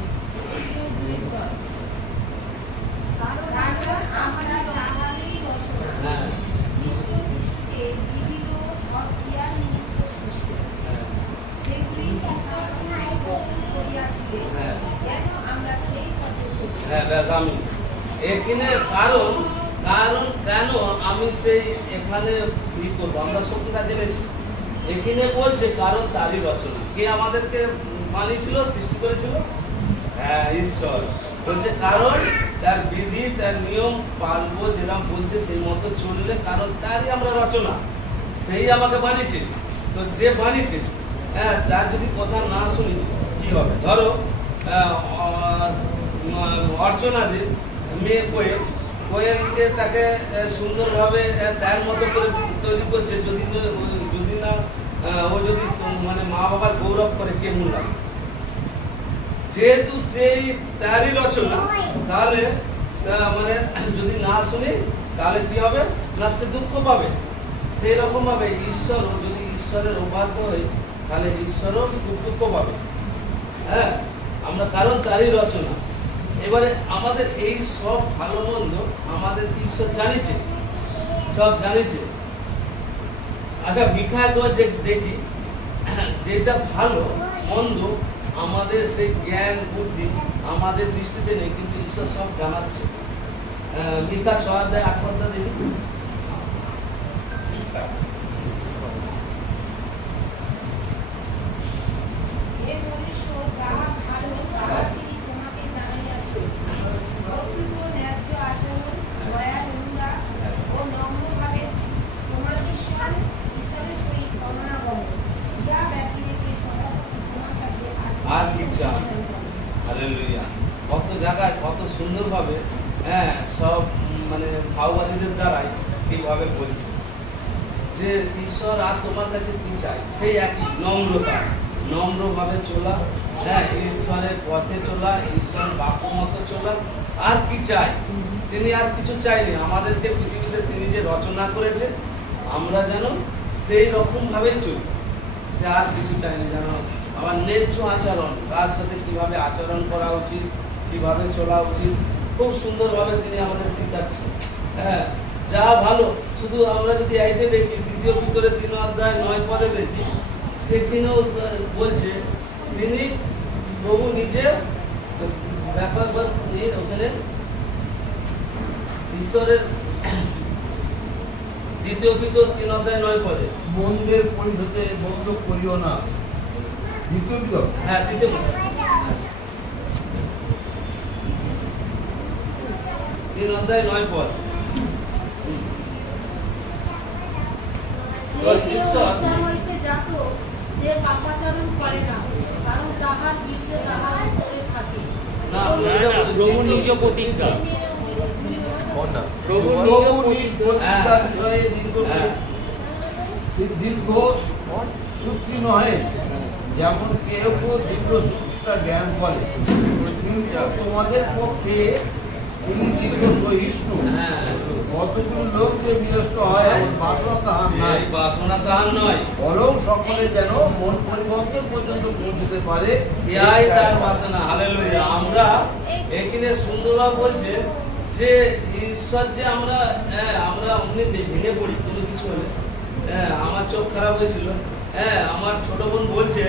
আমরা জানালেই রচনা হ্যাঁ, খ্রিস্ট দৃষ্টিতে বিবিধ সৎ ক্রিয়ার নিমিত্ত সৃষ্ট, সেগুলি ঈশ্বর করিয়াছিলেন হ্যাঁ। যেন আমরা সেই পথে চলি। হ্যাঁ, ব্যাস আমি এখানে কারণ কেন আমি সেই এখানে ই করবো, আমরা সত্যটা জেনেছি। এখানে বলছে কারণ তারই রচনা। কে আমাদেরকে বানিয়েছিল, সৃষ্টি করেছিল? হ্যাঁ, ঈশ্বর। বলছে কারণ তার বিধি তার নিয়ম পালবো, যেরকম বলছে সেই মতো চললে, কারণ তারই আমরা রচনা, সেই আমাকে বানিয়েছে। তো যে বানিয়েছে, হ্যাঁ, তার যদি কথা না শুনি কি হবে? ধরো অর্চনাদের মেয়ে কোয়েলকে তাকে সুন্দরভাবে তার মতো করে তৈরি করছে, যদি না ও যদি মানে মা বাবার গৌরব করে কে মূল্য, যেহেতু সেই তারই রচনা, তাহলে মানে যদি না শুনি তাহলে কি হবে না, সে দুঃখ পাবে। সেই রকম ভাবে ঈশ্বর যদি ঈশ্বরের অবাধ্য হয় তাহলে ঈশ্বরও দুঃখ পাবে। হ্যাঁ, আমরা কারণ তারই রচনা। এবারে আমাদের এই সব ভালো মন্দ আমাদের ঈশ্বর জানিছে, সব জানিছে। আচ্ছা, মিখা একবার যে দেখি, যেটা ভালো মন্দ আমাদের সেই জ্ঞান বুদ্ধি আমাদের দৃষ্টিতে নেই, কিন্তু ঈশ্বর সব জানাচ্ছে। মিখা 6 অধ্যায় 8 পদটা দেখি। হে মনুষ্য, যাহা ভালো তাহা তিনি তোমাকে জানাইয়াছেন। বস্তুত ন্যায্য আচরণ, দয়া, অনুরাগ ও নম্রভাবে তোমার ঈশ্বরের সহিত গণনা করো। ইহা ব্যক্তি রেখে সদাপ্রভু তোমার কাছে আর কি চান? হালেলুয়া। কত জায়গায় কত সুন্দরভাবে, হ্যাঁ, সব মানে ভাওবাদীদের দ্বারাই এইভাবে বলছে যে ঈশ্বর আর তোমার কাছে কি চাই, সেই একই নম্রভাবে চলা, হ্যাঁ, ঈশ্বরের পথে চলা, ঈশ্বর বাক্য মতো চলা। আর কি চাই? তিনি আর কিছু চাইনি। আমাদেরকে পৃথিবীতে তিনি যে রচনা করেছে, আমরা যেন সেই রকম ভাবেই চলি, সে আর কিছু চাইনি। যেন আমার ন্যায্য আচরণ, কার সাথে কিভাবে আচরণ করা উচিত, কিভাবে চলা উচিত, খুব সুন্দরভাবে তিনি আমাদের শিখাচ্ছেন। হ্যাঁ, যা ভালো। শুধু আমরা যদি আইতে দেখি, 2 পিতরের 3 অধ্যায় 9 পদে দেখি, সেখানেও বলছে তিনি প্রভু নিজে ব্যাপার ওখানে ঈশ্বরের 2 পিতর 3 অধ্যায় 9 পদে, মন্দের পরিশোধে বন্ধ করিও না। দ্বিতীয় পিতর, হ্যাঁ, 2 পিতর, 3 অধ্যায় 9 পদ। যে কেউ ঈশ্বর হইতে জাত, সে পাপাচরণ করে না, কারণ তাহার বীর্য তাহার উপরে থাকে। না, প্রভু নিজ প্রতিজ্ঞা। প্রভু প্রভু নিজ নিজ প্রতিজ্ঞা। প্রতিজ্ঞার বিষয়ে হ্যাঁ। দীর্ঘ সূত্রী নহে, যেমন কেউ দীর্ঘ সূত্রটা জ্ঞান করে, কিন্তু তোমাদের পক্ষে তিনি দীর্ঘ সহিষ্ণু। হ্যাঁ। কতগুলো লোক যে বিনষ্ট হয় এমন বাসনা তাহার নাই, এই বাসনা তাহার নয়, বরং সকলে যেন মন পরিবর্তন পর্যন্ত পৌঁছতে পারে, ইহাই তার বাসনা। হালেলুয়া। আমরা এখানে সুন্দরভাবে বলছে যে ঈশ্বর যে আমরা আমরা অমনি ভেঙে পড়ি কোনো কিছু হলে। আমার চোখ খারাপ হয়েছিল, আমার ছোট বোন বলছে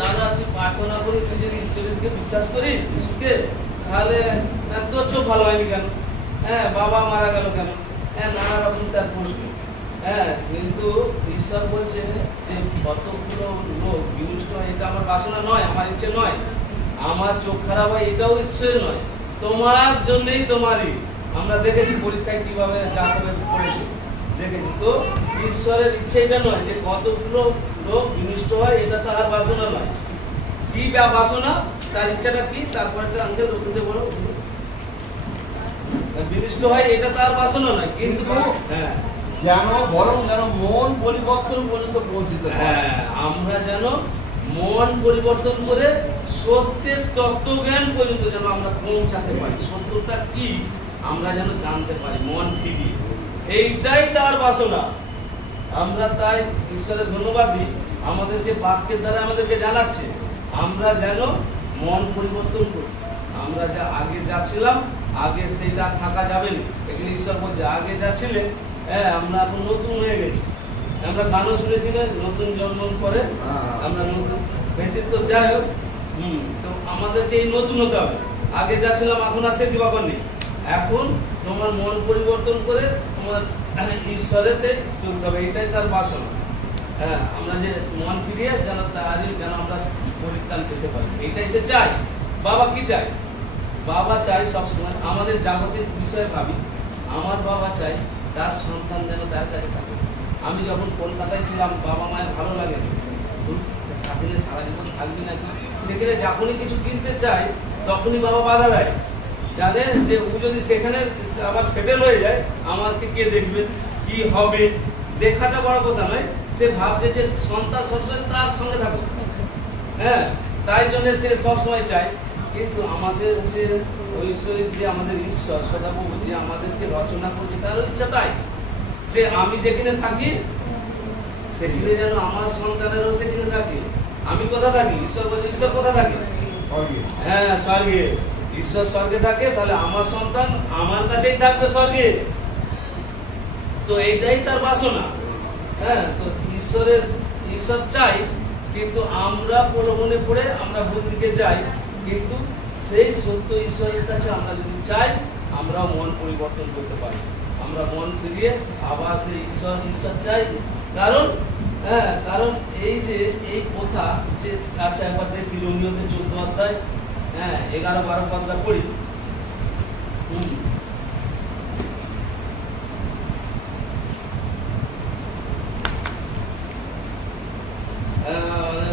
দাদা তুই প্রার্থনা করি, তুই যদি ঈশ্বরকে বিশ্বাস করিস যিশুকে, তাহলে তোর চোখ ভালো হয়নি কেন? বাবা মারা গেল কেন? নানা রকম তার প্রশ্ন। কিন্তু ঈশ্বর বলছে যে কতগুলো লোক বিনষ্ট হয় এটা আমার বাসনা নয়, আমার ইচ্ছে নয়। আমার চোখ খারাপ হয় এটাও ইচ্ছে নয়, তোমার জন্যই, তোমারই। আমরা দেখেছি পরীক্ষায় কিভাবে যা করে পড়েছে, দেখেছি। তো ঈশ্বরের ইচ্ছে এটা নয় যে কতগুলো লোক বিনষ্ট হয়, এটা তার বাসনা নয়। কি বাসনা, তার ইচ্ছাটা কি? তারপরে আঙ্কেল ওখানে বলো, বিনষ্ট হয় এটা তার বাসনা নয়, কিন্তু যেন বরং যেন মন পরিবর্তন পর্যন্ত পৌঁছতে পারে। আমরা যেন মন পরিবর্তন করে সত্যের তত্ত্বজ্ঞান পর্যন্ত যেন আমরা পৌঁছাতে পারি। সত্যটা কি আমরা যেন জানতে পারি মন ফিরিয়ে, এইটাই তার বাসনা। আমরা তাই ঈশ্বরের ধন্যবাদ দিই, আমাদেরকে বাক্যের দ্বারা আমাদেরকে জানাচ্ছে আমরা যেন মন পরিবর্তন করি। আমরা যা আগে যা ছিলাম, আগে সেটা থাকা যাবে না। এখানে ঈশ্বর বলছে আগে যা ছিলে, আমরা এখন নতুন হয়ে গেছি। আমরা গানও শুনেছি না, নতুন জন্ম করে আমরা নতুন বেঁচে। তো যাই হোক, তো আমাদেরকে এই নতুন হতে হবে। আগে যা ছিলাম এখন আর সে ব্যাপার নেই। এখন তোমার মন পরিবর্তন করে তোমার ঈশ্বরেতে চলতে হবে, এটাই তার বাসনা। আমরা যে মন ফিরিয়ে যেন তারই যেন আমরা পরিত্রাণ পেতে পারি, এটাই সে চাই। বাবা কি চাই? বাবা চাই সবসময় আমাদের জাগতিক বিষয়ে ভাবি, আমার বাবা চাই তার সন্তান যেন তার কাছে থাকে। আমি যখন কলকাতায় ছিলাম, বাবা মায়ের ভালো লাগে সাথে সারা জীবন থাকবি নাকি, সেখানে যখনই কিছু কিনতে চাই তখনই বাবা বাধা দেয়। জানে যে ও যদি সেখানে আবার সেটেল হয়ে যায়, আমাকে কে দেখবে, কি হবে? দেখাটা বড় কথা নয়, সে ভাবছে যে সন্তান সবসময় তার সঙ্গে থাকুক। তাই জন্য সে সবসময় চায়। কিন্তু আমাদের যে ঐশ্বরিক যে আমাদের ঈশ্বর সদাপ্রভু যে আমাদেরকে রচনা করছে, তার ইচ্ছা তাই যে আমি যেখানে থাকি সেখানে যেন আমার সন্তানেরও সেখানে থাকে। আমি কোথা থাকি? ঈশ্বর বলছে ঈশ্বর কোথা থাকে? স্বর্গে। ঈশ্বর স্বর্গে থাকে, তাহলে আমার সন্তান আমার কাছেই থাকবে স্বর্গে। তো এইটাই তার বাসনা। তো ঈশ্বর চাই, কিন্তু আমরা প্রলোভনে পড়ে আমরা ভুল দিকে যাই। কিন্তু সেই সত্য ঈশ্বরের কাছে আমরা যদি চাই, আমরাও মন পরিবর্তন করতে পারি। আমরা মন ফিরিয়ে আবার সেই ঈশ্বর চাই। কারণ কারণ এই যে এই কথা যে আচ্ছা একবার দেখি রোমিওতে 14 অধ্যায় 11-12 পদটা পড়ি।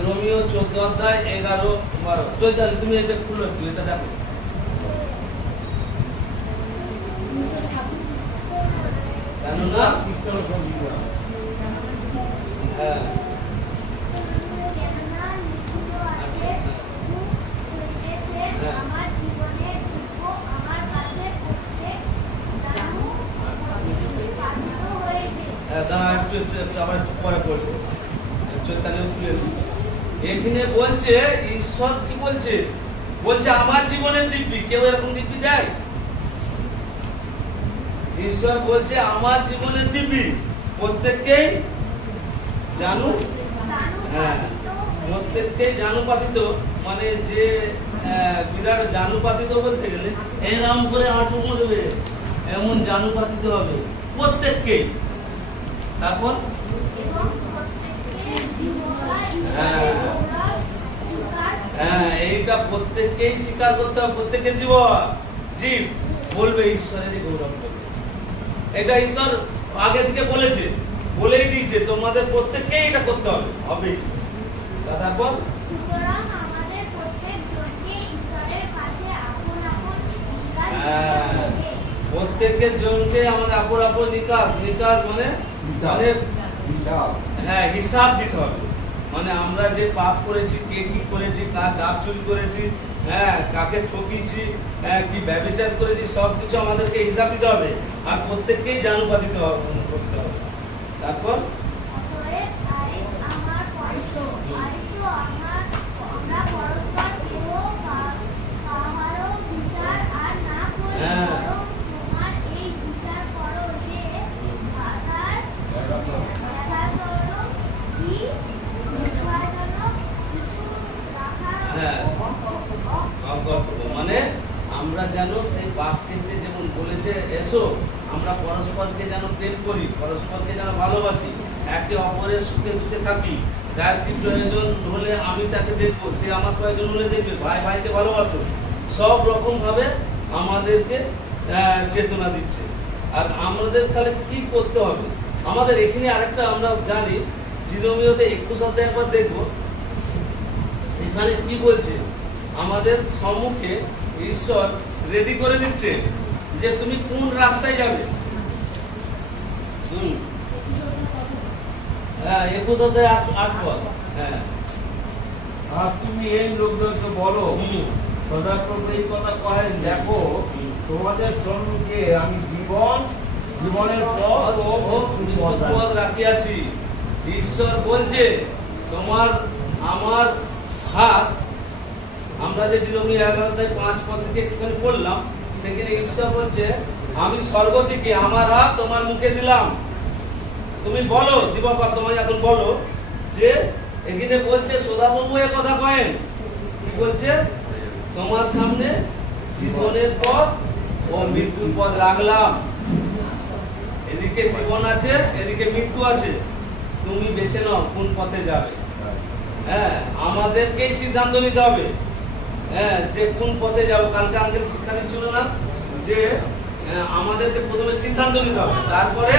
রোমিও 14 অধ্যায় 11-12। চৈতালি তুমি এটা খুলো, একটু এটা দেখো। কেননা এখানে বলছে ঈশ্বর কি বলছে? বলছে আমার জীবনের দিব্যি। কেউ এরকম দিব্যি দেয়? ঈশ্বর বলছে আমার জীবনের দিব্যি প্রত্যেককেই জানুক। প্রত্যেককেই জানুপাতিত, মানে যে বিরাট জানুপাতিত বলতে গেলে এরকম করে আঁটু মরবে, এমন জানুপাতিত হবে প্রত্যেককেই। তারপর এইটা প্রত্যেককেই স্বীকার করতে হবে, প্রত্যেকের জীব বলবে ঈশ্বরেরই গৌরব করবে। এটা ঈশ্বর আগে থেকে বলেছে, বলেই দিয়েছে তোমাদের প্রত্যেককেই এটা করতে হবে, হবেই। তারপর সুতরাং আমাদের প্রত্যেকজনকে ঈশ্বরের কাছে আপন আপন নিকাশ হ্যাঁ, দিতে হবে। প্রত্যেকের জনকে আমাদের আপন আপন নিকাশ মানে মানে হিসাব। হ্যাঁ, হিসাব দিতে হবে। মানে আমরা যে পাপ করেছি, কে কি করেছি, কার ডাব চুরি করেছি, হ্যাঁ, কাকে ঠকিয়েছি, হ্যাঁ, কি ব্যভিচার করেছি, সবকিছু আমাদেরকে হিসাব দিতে হবে। আর প্রত্যেককেই জানুপাতিত করতে হবে। তারপর অতএব আরিস আমার আমরা পরস্পর কেহ কাহারও বিচার আর না করি, হ্যাঁ। বরং তোমার এই বিচার করো যে দাদার ব্যথাজনক কি দুঃখজনক কিছু রাখা হ্যাঁ। অকর্তব্য মানে আমরা যেন সেই বাক্যতে যেমন বলেছে, এসো আমরা পরস্পরকে যেন প্রেম করি, পরস্পরকে যেন ভালোবাসি, একে অপরের সুখে দুঃখে থাকি, যার কি প্রয়োজন হলে আমি তাকে দেখবো, সে আমার প্রয়োজন হলে দেখবে, ভাই ভাইকে ভালোবাসো, সব রকম ভাবে আমাদেরকে চেতনা দিচ্ছে। আর আমাদের তাহলে কি করতে হবে? আমাদের এখানে আরেকটা আমরা জানি, জিরোমিওতে 21 অধ্যায় একবার দেখবো, সেখানে কি বলছে, আমাদের সম্মুখে ঈশ্বর রেডি করে দিচ্ছে যে তুমি কোন রাস্তায় যাবে। হ্যাঁ, 21 অধ্যায় 8 পদ। হ্যাঁ, আর তুমি এই লোকদেরকে বলো, সদাপ্রভু এই কথা কহেন, দেখো তোমাদের সম্মুখে আমি জীবনের পথ ও মৃত্যুর পথ পদ রাখিয়াছি। ঈশ্বর বলছে তোমার আমার হাত, আমরা যে জিরোমিয়া 11:5 পদ থেকে একটুখানি পড়লাম, সেখানে ঈশ্বর বলছে আমি স্বর্গ থেকে আমার হাত তোমার মুখে দিলাম, তুমি বলো, দিবাকর তোমায় এখন বলো যে, এখানে বলছে সদাপ্রভু এর কথা কয়েন, কি বলছে, তোমার সামনে জীবনের পথ ও মৃত্যুর পথ রাখলাম। এদিকে জীবন আছে, এদিকে মৃত্যু আছে, তুমি বেছে নাও কোন পথে যাবে। হ্যাঁ, আমাদেরকেই সিদ্ধান্ত নিতে হবে, হ্যাঁ, যে কোন পথে যাব। কালকে আঙ্কেল শিক্ষা দিচ্ছিল না যে আমাদেরকে প্রথমে সিদ্ধান্ত নিতে হবে, তারপরে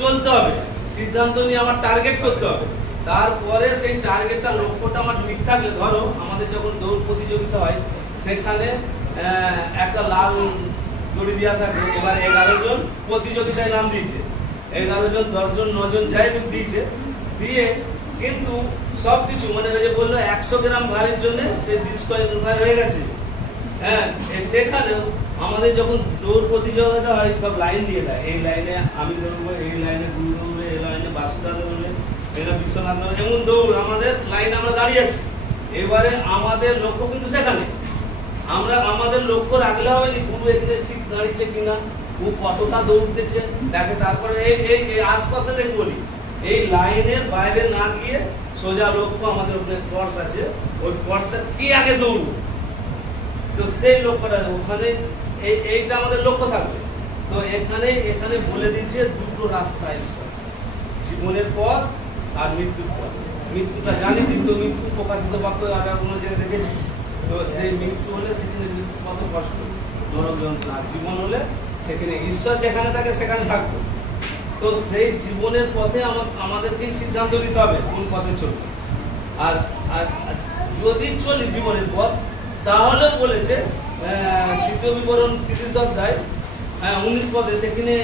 চলতে হবে। সিদ্ধান্ত নিয়ে আমার টার্গেট করতে হবে, তারপরে সেই টার্গেটটা, লক্ষ্যটা আমার ঠিক থাকলে, ধরো আমাদের যখন দৌড় প্রতিযোগিতা হয়, সেখানে একটা লাল দড়ি দেওয়া থাকে, এবার 11 জন প্রতিযোগিতায় নাম দিয়েছে, 11 জন 10 জন 9 জন যাই হোক দিয়েছে, দিয়ে কিন্তু সবকিছু মানে ওই যে বললো 100 গ্রাম ভারের জন্য সে ডিসকোয়ালিফাই হয়ে গেছে। হ্যাঁ, সেখানেও আমাদের যখন দৌড় প্রতিযোগিতা হয়, সব লাইন দিয়ে দেয়, এই লাইনে আমি দৌড়বো, এই লাইনে গুরু দৌড়বে, এই লাইনে বাসুদা দৌড়বে, এটা বিশ্বনাথ দৌড়বে, এমন দৌড় আমাদের লাইন আমরা দাঁড়িয়ে আছি। এবারে আমাদের লক্ষ্য কিন্তু সেখানে, আমরা আমাদের লক্ষ্য রাখলে হবে না গুরু এখানে ঠিক দাঁড়িয়েছে কিনা, ও কতটা দৌড়তেছে দেখে, তারপরে এই এই আশপাশে দেখে বলি, এই লাইনের বাইরে না গিয়ে সোজা লক্ষ্য, আমাদের ওখানে কোর্স আছে, ওই কোর্সে কি আগে দৌড়বো, তো সেই লক্ষ্যটা ওখানে, এইটা আমাদের লক্ষ্য থাকবে। তো এখানে বলে দিচ্ছে দুটো রাস্তা ঈশ্বর, জীবনের পথ আর মৃত্যুর পথ। মৃত্যুটা জানি, কিন্তু মৃত্যু প্রকাশিত বাক্য আমরা কোনো জায়গায় দেখেছি, তো সেই মৃত্যু হলে সেখানে মৃত্যু কত কষ্ট, নরক যন্ত্রণা। জীবন হলে সেখানে ঈশ্বর যেখানে থাকে সেখানে থাকবো। তো সেই জীবনের পথে আমাদেরকেই সিদ্ধান্ত নিতে হবে কোন পথে চলবে। আর যদি চলি জীবনের পথ, তাহলেও বলেছে 2 বিবরণ 30 অধ্যায় 19 পদে, সেখানে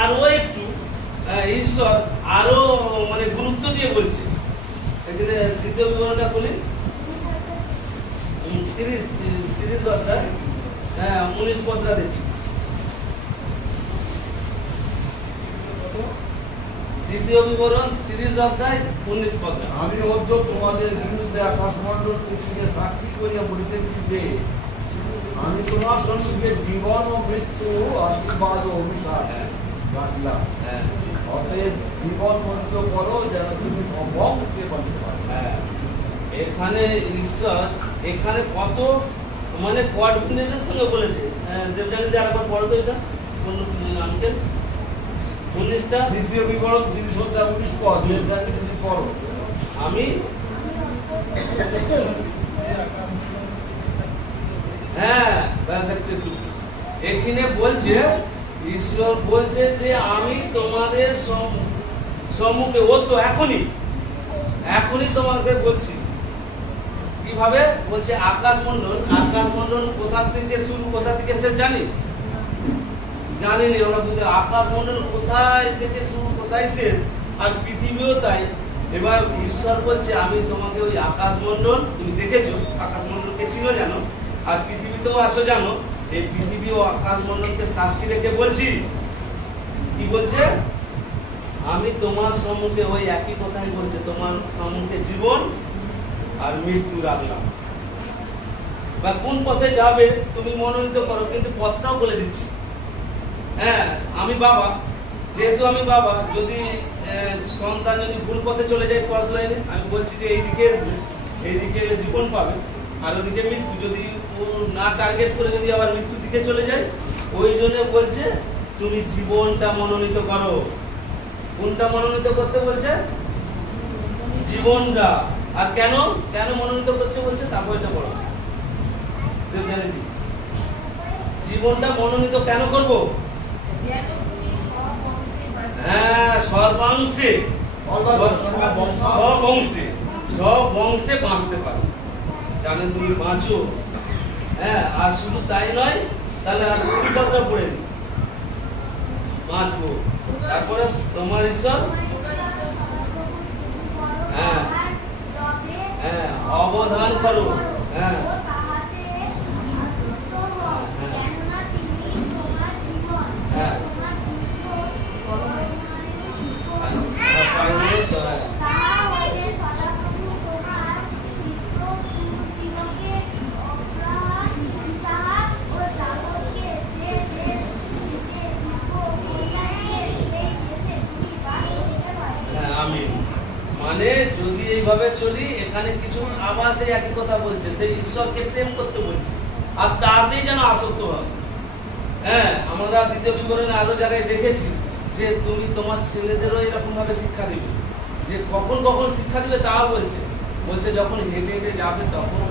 আরো একটু ঈশ্বর আরো মানে গুরুত্ব দিয়ে বলছে। সেখানে 2 বিবরণটা বলি 30 অধ্যায় 19 পদটা দেখি। 2 বিবরণ 30 অধ্যায় 19 পদ। আমি অদ্য তোমাদের বিরুদ্ধে আকাশমণ্ডল থেকে সাক্ষী করিয়া বলিতেছি যে আমি তোমার সম্মুখে জীবন ও মৃত্যু, আশীর্বাদ ও অভিশাপ রাখলাম। অতএব জীবন মন্ত্র করো যেন তুমি বংশে বাঁচতে পারো। এখানে ঈশ্বর এখানে কত মানে কোয়ার্ডিনেটের সঙ্গে বলেছে। দেবজানীতে আরেকবার পড়ো তো এটা কোন আঙ্কেল 19টা 2 বিবরণ 30 অধ্যায় 19 পদ। দেবজানী পড়ো। আমি হ্যাঁ ব্যাস একটু এখানে বলছে ঈশ্বর বলছে যে আমি তোমাদের সম্মুখে, ও তো এখনই তোমাদের বলছি কিভাবে বলছে। আকাশমণ্ডল কোথা থেকে শুরু কোথা থেকে শেষ জানিনি। আমরা বুঝতে আকাশমণ্ডল কোথায় থেকে শুরু কোথায় শেষ, আর পৃথিবীও তাই। এবার ঈশ্বর বলছে আমি তোমাকে ওই আকাশমণ্ডল, তুমি দেখেছো আকাশমণ্ডলকে চিনো জানো, আর পৃথিবীতেও আছো জানো, এই পৃথিবী ও আকাশমণ্ডলকে সাক্ষী রেখে বলছি, কি বলছে, আমি তোমার সম্মুখে, ওই একই কথাই বলছে, তোমার সম্মুখে জীবন আর মৃত্যু রাখলাম। বা কোন পথে যাবে তুমি মনোনীত করো, কিন্তু পথটাও বলে দিচ্ছি। হ্যাঁ, আমি বাবা, যেহেতু আমি বাবা, যদি সন্তান যদি ভুল পথে চলে যায় ক্রস লাইনে, আমি বলছি যে এইদিকে আসবে, এইদিকে এলে জীবন পাবে, আর ওদিকে মৃত্যু। যদি ও না টার্গেট করে যদি আবার মৃত্যুর দিকে চলে যায়, ওই জন্য বলছে তুমি জীবনটা মনোনীত করো। কোনটা মনোনীত করতে বলছে? জীবনটা। আর কেন মনোনীত করছে বলছে, তারপর এটা বলো। জীবনটা মনোনীত কেন করব? হ্যাঁ, সর্বাংশে সব বংশে বাঁচতে পারো, জানেন তুমি বাঁচো। হ্যাঁ, আর শুধু তাই নয়, তাহলে আর কথা পড়ে নি, বাঁচবো। তারপরে তোমার ঈশ্বর হ্যাঁ হ্যাঁ অবধান করো। হ্যাঁ হ্যাঁ মানে যদি এইভাবে চলি, এখানে কিছু আবার সেই একই কথা বলছে, সেই ঈশ্বরকে প্রেম করতে বলছে, আর তাতেই যেন আসক্ত হবে। হ্যাঁ, আমরা দ্বিতীয় বিবরণে আরো জায়গায় দেখেছি যে তুমি তোমার ছেলেদেরও এরকম ভাবে শিক্ষা দিবে। যে কখন শিক্ষা দিবে তাও বলছে যখন হেঁটে হেঁটে যাবে তখন,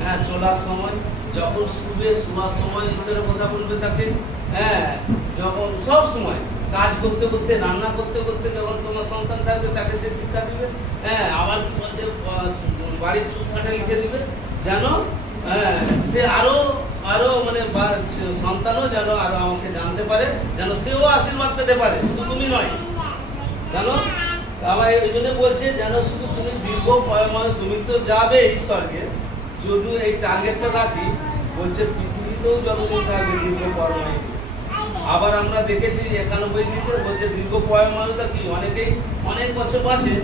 হ্যাঁ চলার সময়, যখন শোয়ার সময় ঈশ্বরের কথা বলবে তাকে, হ্যাঁ যখন সব সময় কাজ করতে করতে, রান্না করতে করতে, যখন তোমার সন্তান থাকবে তাকে সে শিক্ষা দিবে। হ্যাঁ, আবার কি বলছে, বাড়ির চুপখাটে লিখে দিবে যেন সে আরো মানে সন্তানও যেন আরো আমাকে জানতে পারে, যেন সেও আশীর্বাদ পেতে পারে, শুধু তুমি নয় জানো। আবার এই জন্য বলছে যেন শুধু তুমি দীর্ঘ পয়মানে, তুমি তো যাবে ঈশ্বরকে, যদি এই টার্গেটটা রাখি, বলছে পৃথিবীতেও যতদিন থাকবে দীর্ঘ পয়মানে। আবার আমরা দেখেছি 91 দিকে বলছে দীর্ঘ পয়মানতা কি, অনেকেই অনেক বছর বাঁচে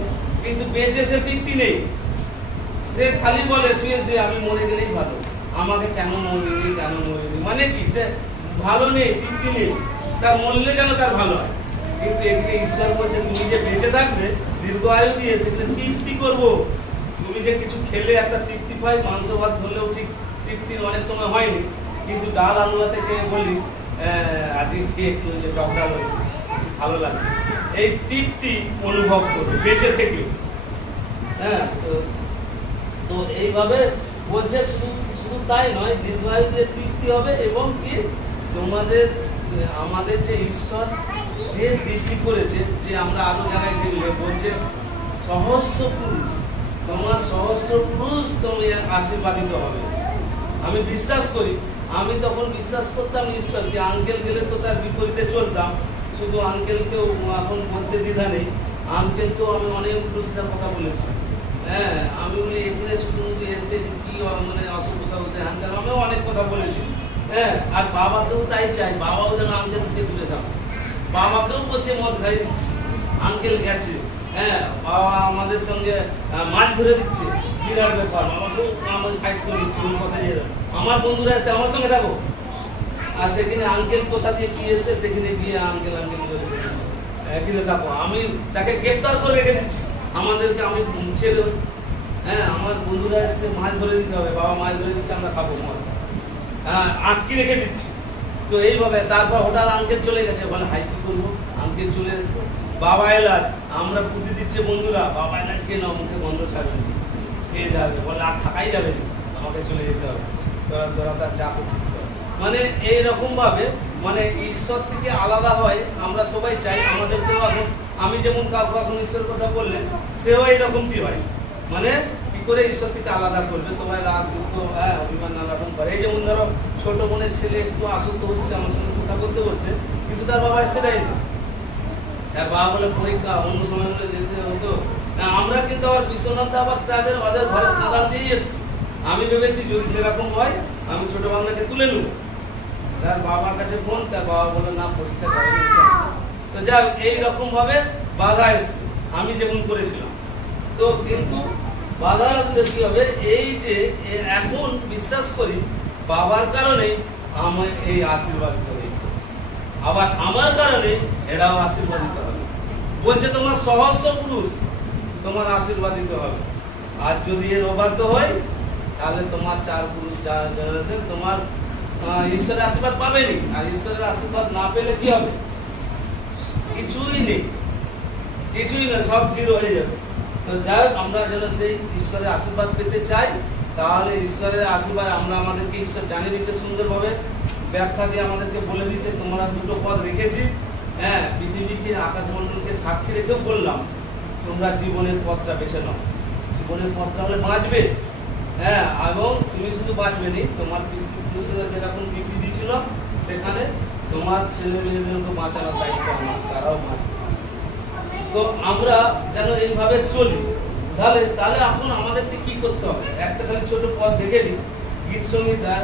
কিন্তু বেঁচে সে তৃপ্তি নেই। সে খালি বলে শুয়ে শুয়ে আমি মরে গেলেই ভালো, আমাকে কেন মরিনি, মানে কি সে ভালো নেই, তৃপ্তি নেই, তার মরলে যেন তার ভালো হয়। কিন্তু এখানে ঈশ্বর বলছে তুমি যে বেঁচে থাকবে দীর্ঘ আয়ু দিয়ে, সেখানে তৃপ্তি করবো। তুমি যে কিছু খেলে একটা তৃপ্তি পাই, মাংস ভাত ধরলেও ঠিক তৃপ্তি অনেক সময় হয়নি, কিন্তু ডাল আলু থেকে বলি আজকে খেয়ে একটু টকডাল হয়েছে, ভালো লাগে, এই তৃপ্তি অনুভব করবে বেঁচে থেকে। হ্যাঁ, তো এইভাবে বলছে, শুধু তাই নয়, দীর্ঘায়ুতে তৃপ্তি হবে, এবং কি তোমাদের আমাদের যে ঈশ্বর যে তৃপ্তি করেছে, যে আমরা আরো জায়গায় দেখলে বলছে সহস্র পুরুষ, তোমরা সহস্র পুরুষ তুমি আশীর্বাদিত হবে। আমি বিশ্বাস করি, আমি তখন বিশ্বাস করতাম ঈশ্বরকে, আঙ্কেল গেলে তো তার বিপরীতে চলতাম, শুধু আঙ্কেলকেও এখন বলতে দ্বিধা নেই, আঙ্কেলকেও আমি অনেক উল্টো কথা বলেছি। হ্যাঁ, আমি বলি এখানে শুধু এতে কি মানে অসুবিধা হতে, আঙ্কেল আমিও অনেক কথা বলেছি। হ্যাঁ, আর বাবাকেও তাই চাই, বাবাও যেন আঙ্কেল থেকে দূরে থাক, বাবাকেও বসে মদ খাইয়ে দিচ্ছি, আঙ্কেল গেছে, হ্যাঁ বাবা আমাদের সঙ্গে মাছ ধরে দিচ্ছে, বিরাট ব্যাপার, বাবাকেও আমার সাইড করে দিচ্ছে, আমার বন্ধুরা এসে আমার সঙ্গে থাকো, আর সেখানে আঙ্কেল কোথা দিয়ে কি এসে সেখানে গিয়ে আঙ্কেল এখানে থাকো, আমি তাকে গ্রেপ্তার করে রেখে দিচ্ছি, আমাদেরকে আমি ছেড়ে দেবো। হ্যাঁ, আমার বন্ধুরা এসে মাছ ধরে দিতে হবে, বাবা মাছ ধরে দিচ্ছে, আমরা খাবো মাছ, হ্যাঁ আটকে রেখে দিচ্ছি। তো এইভাবে তারপর হঠাৎ আঙ্কেল চলে গেছে, বলে হাই কি করবো, আঙ্কেল চলে এসছে, বাবা এলার আমরা বুদ্ধি দিচ্ছে বন্ধুরা, বাবা এলার খেয়ে নাও, মুখে গন্ধ থাকবে, খেয়ে যাবে, বলে আর থাকাই যাবে, আমাকে চলে যেতে হবে, তোরা তার যা করছিস। মানে এইরকম ভাবে মানে ঈশ্বর থেকে আলাদা হয় আমরা সবাই চাই। আমাদেরকেও এখন আমি যেমন কাউকে এখন ঈশ্বরের কথা বললেন সেও এইরকমটি হয়, মানে কি করে ঈশ্বর থেকে আলাদা করবে, তোমার রাগ দুঃখ অভিমান নানা রকম করে। এই যেমন ধরো ছোট বোনের ছেলে একটু আসক্ত হচ্ছে আমার সঙ্গে কথা বলতে বলতে, কিন্তু তার বাবা আসতে দেয়নি, তার বাবা বলে পরীক্ষা অন্য সময় বলে যেতে হতো। আমরা কিন্তু আবার বিশ্বনাথ আবার তাদের ওদের ঘরে কাদাল দিয়ে এসছি। আমি ভেবেছি যদি সেরকম হয় আমি ছোট বাংলাকে তুলে নেব। তার বাবার কাছে ফোন, তার বাবা বলে না পরীক্ষা করেনি। তো যাই এইরকম ভাবে বাধা এসছে আমি যেমন করেছিলাম। তো কিন্তু বাধা আসলে কি হবে, এই যে এখন বিশ্বাস করি বাবার কারণে আমি এই আশীর্বাদিত হয়েছি, আবার আমার কারণে এরাও আশীর্বাদিত হবে। বলছে তোমার সহস্র পুরুষ তোমার আশীর্বাদিত হবে, আর যদি এর অবাধ্য হয় তাহলে তোমার 4 পুরুষ জেনারেশন তোমার ঈশ্বরের আশীর্বাদ পাবেনি। আর ঈশ্বরের আশীর্বাদ না পেলে কি হবে, কিছুই নেই, কিছুই না, সব জিরো হয়ে যাবে। তো যাই হোক আমরা যেন সেই ঈশ্বরের আশীর্বাদ পেতে চাই, তাহলে ঈশ্বরের আশীর্বাদ আমরা আমাদেরকে ঈশ্বর জানিয়ে দিচ্ছে সুন্দরভাবে ব্যাখ্যা দিয়ে আমাদেরকে বলে দিচ্ছে তোমরা 2টো পদ রেখেছি, হ্যাঁ পৃথিবীকে আকাশমণ্ডলকে সাক্ষী রেখেও বললাম তোমরা জীবনের পথটা বেছে নাও। জীবনের পথটা হলে বাঁচবে, হ্যাঁ, এবং তুমি শুধু বাঁচবে নি, তোমার পিতৃপুরুষেরা যেরকম বিপি দিয়েছিল সেখানে তোমার ছেলে মেয়েদেরকে বাঁচানোর দায়িত্ব আমার, তারাও বাঁচবে। তো আমরা যেন এইভাবে চলি। তাহলে এখন আমাদেরকে কি করতে হবে, একটা খালি ছোট পদ দেখে দিই। গীত সংহিতার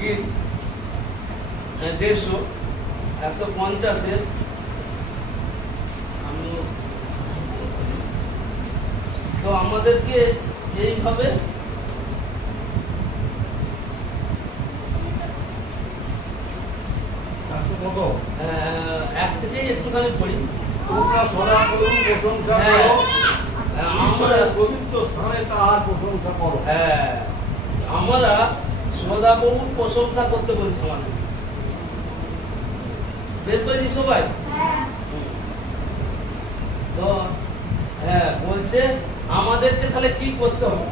গীত 150 150-এর তো আমাদেরকে এইভাবে এক থেকে একটুখানি পড়ি। তোমরা সদা করুন প্রশংসা করো, ঈশ্বরের পবিত্র স্থানে তাহার প্রশংসা করো। হ্যাঁ, আমরা সদাপ্রভুর প্রশংসা করতে বলছি আমাদের। বের করেছি সবাই? তো হ্যাঁ বলছে আমাদেরকে তাহলে কি করতে হবে।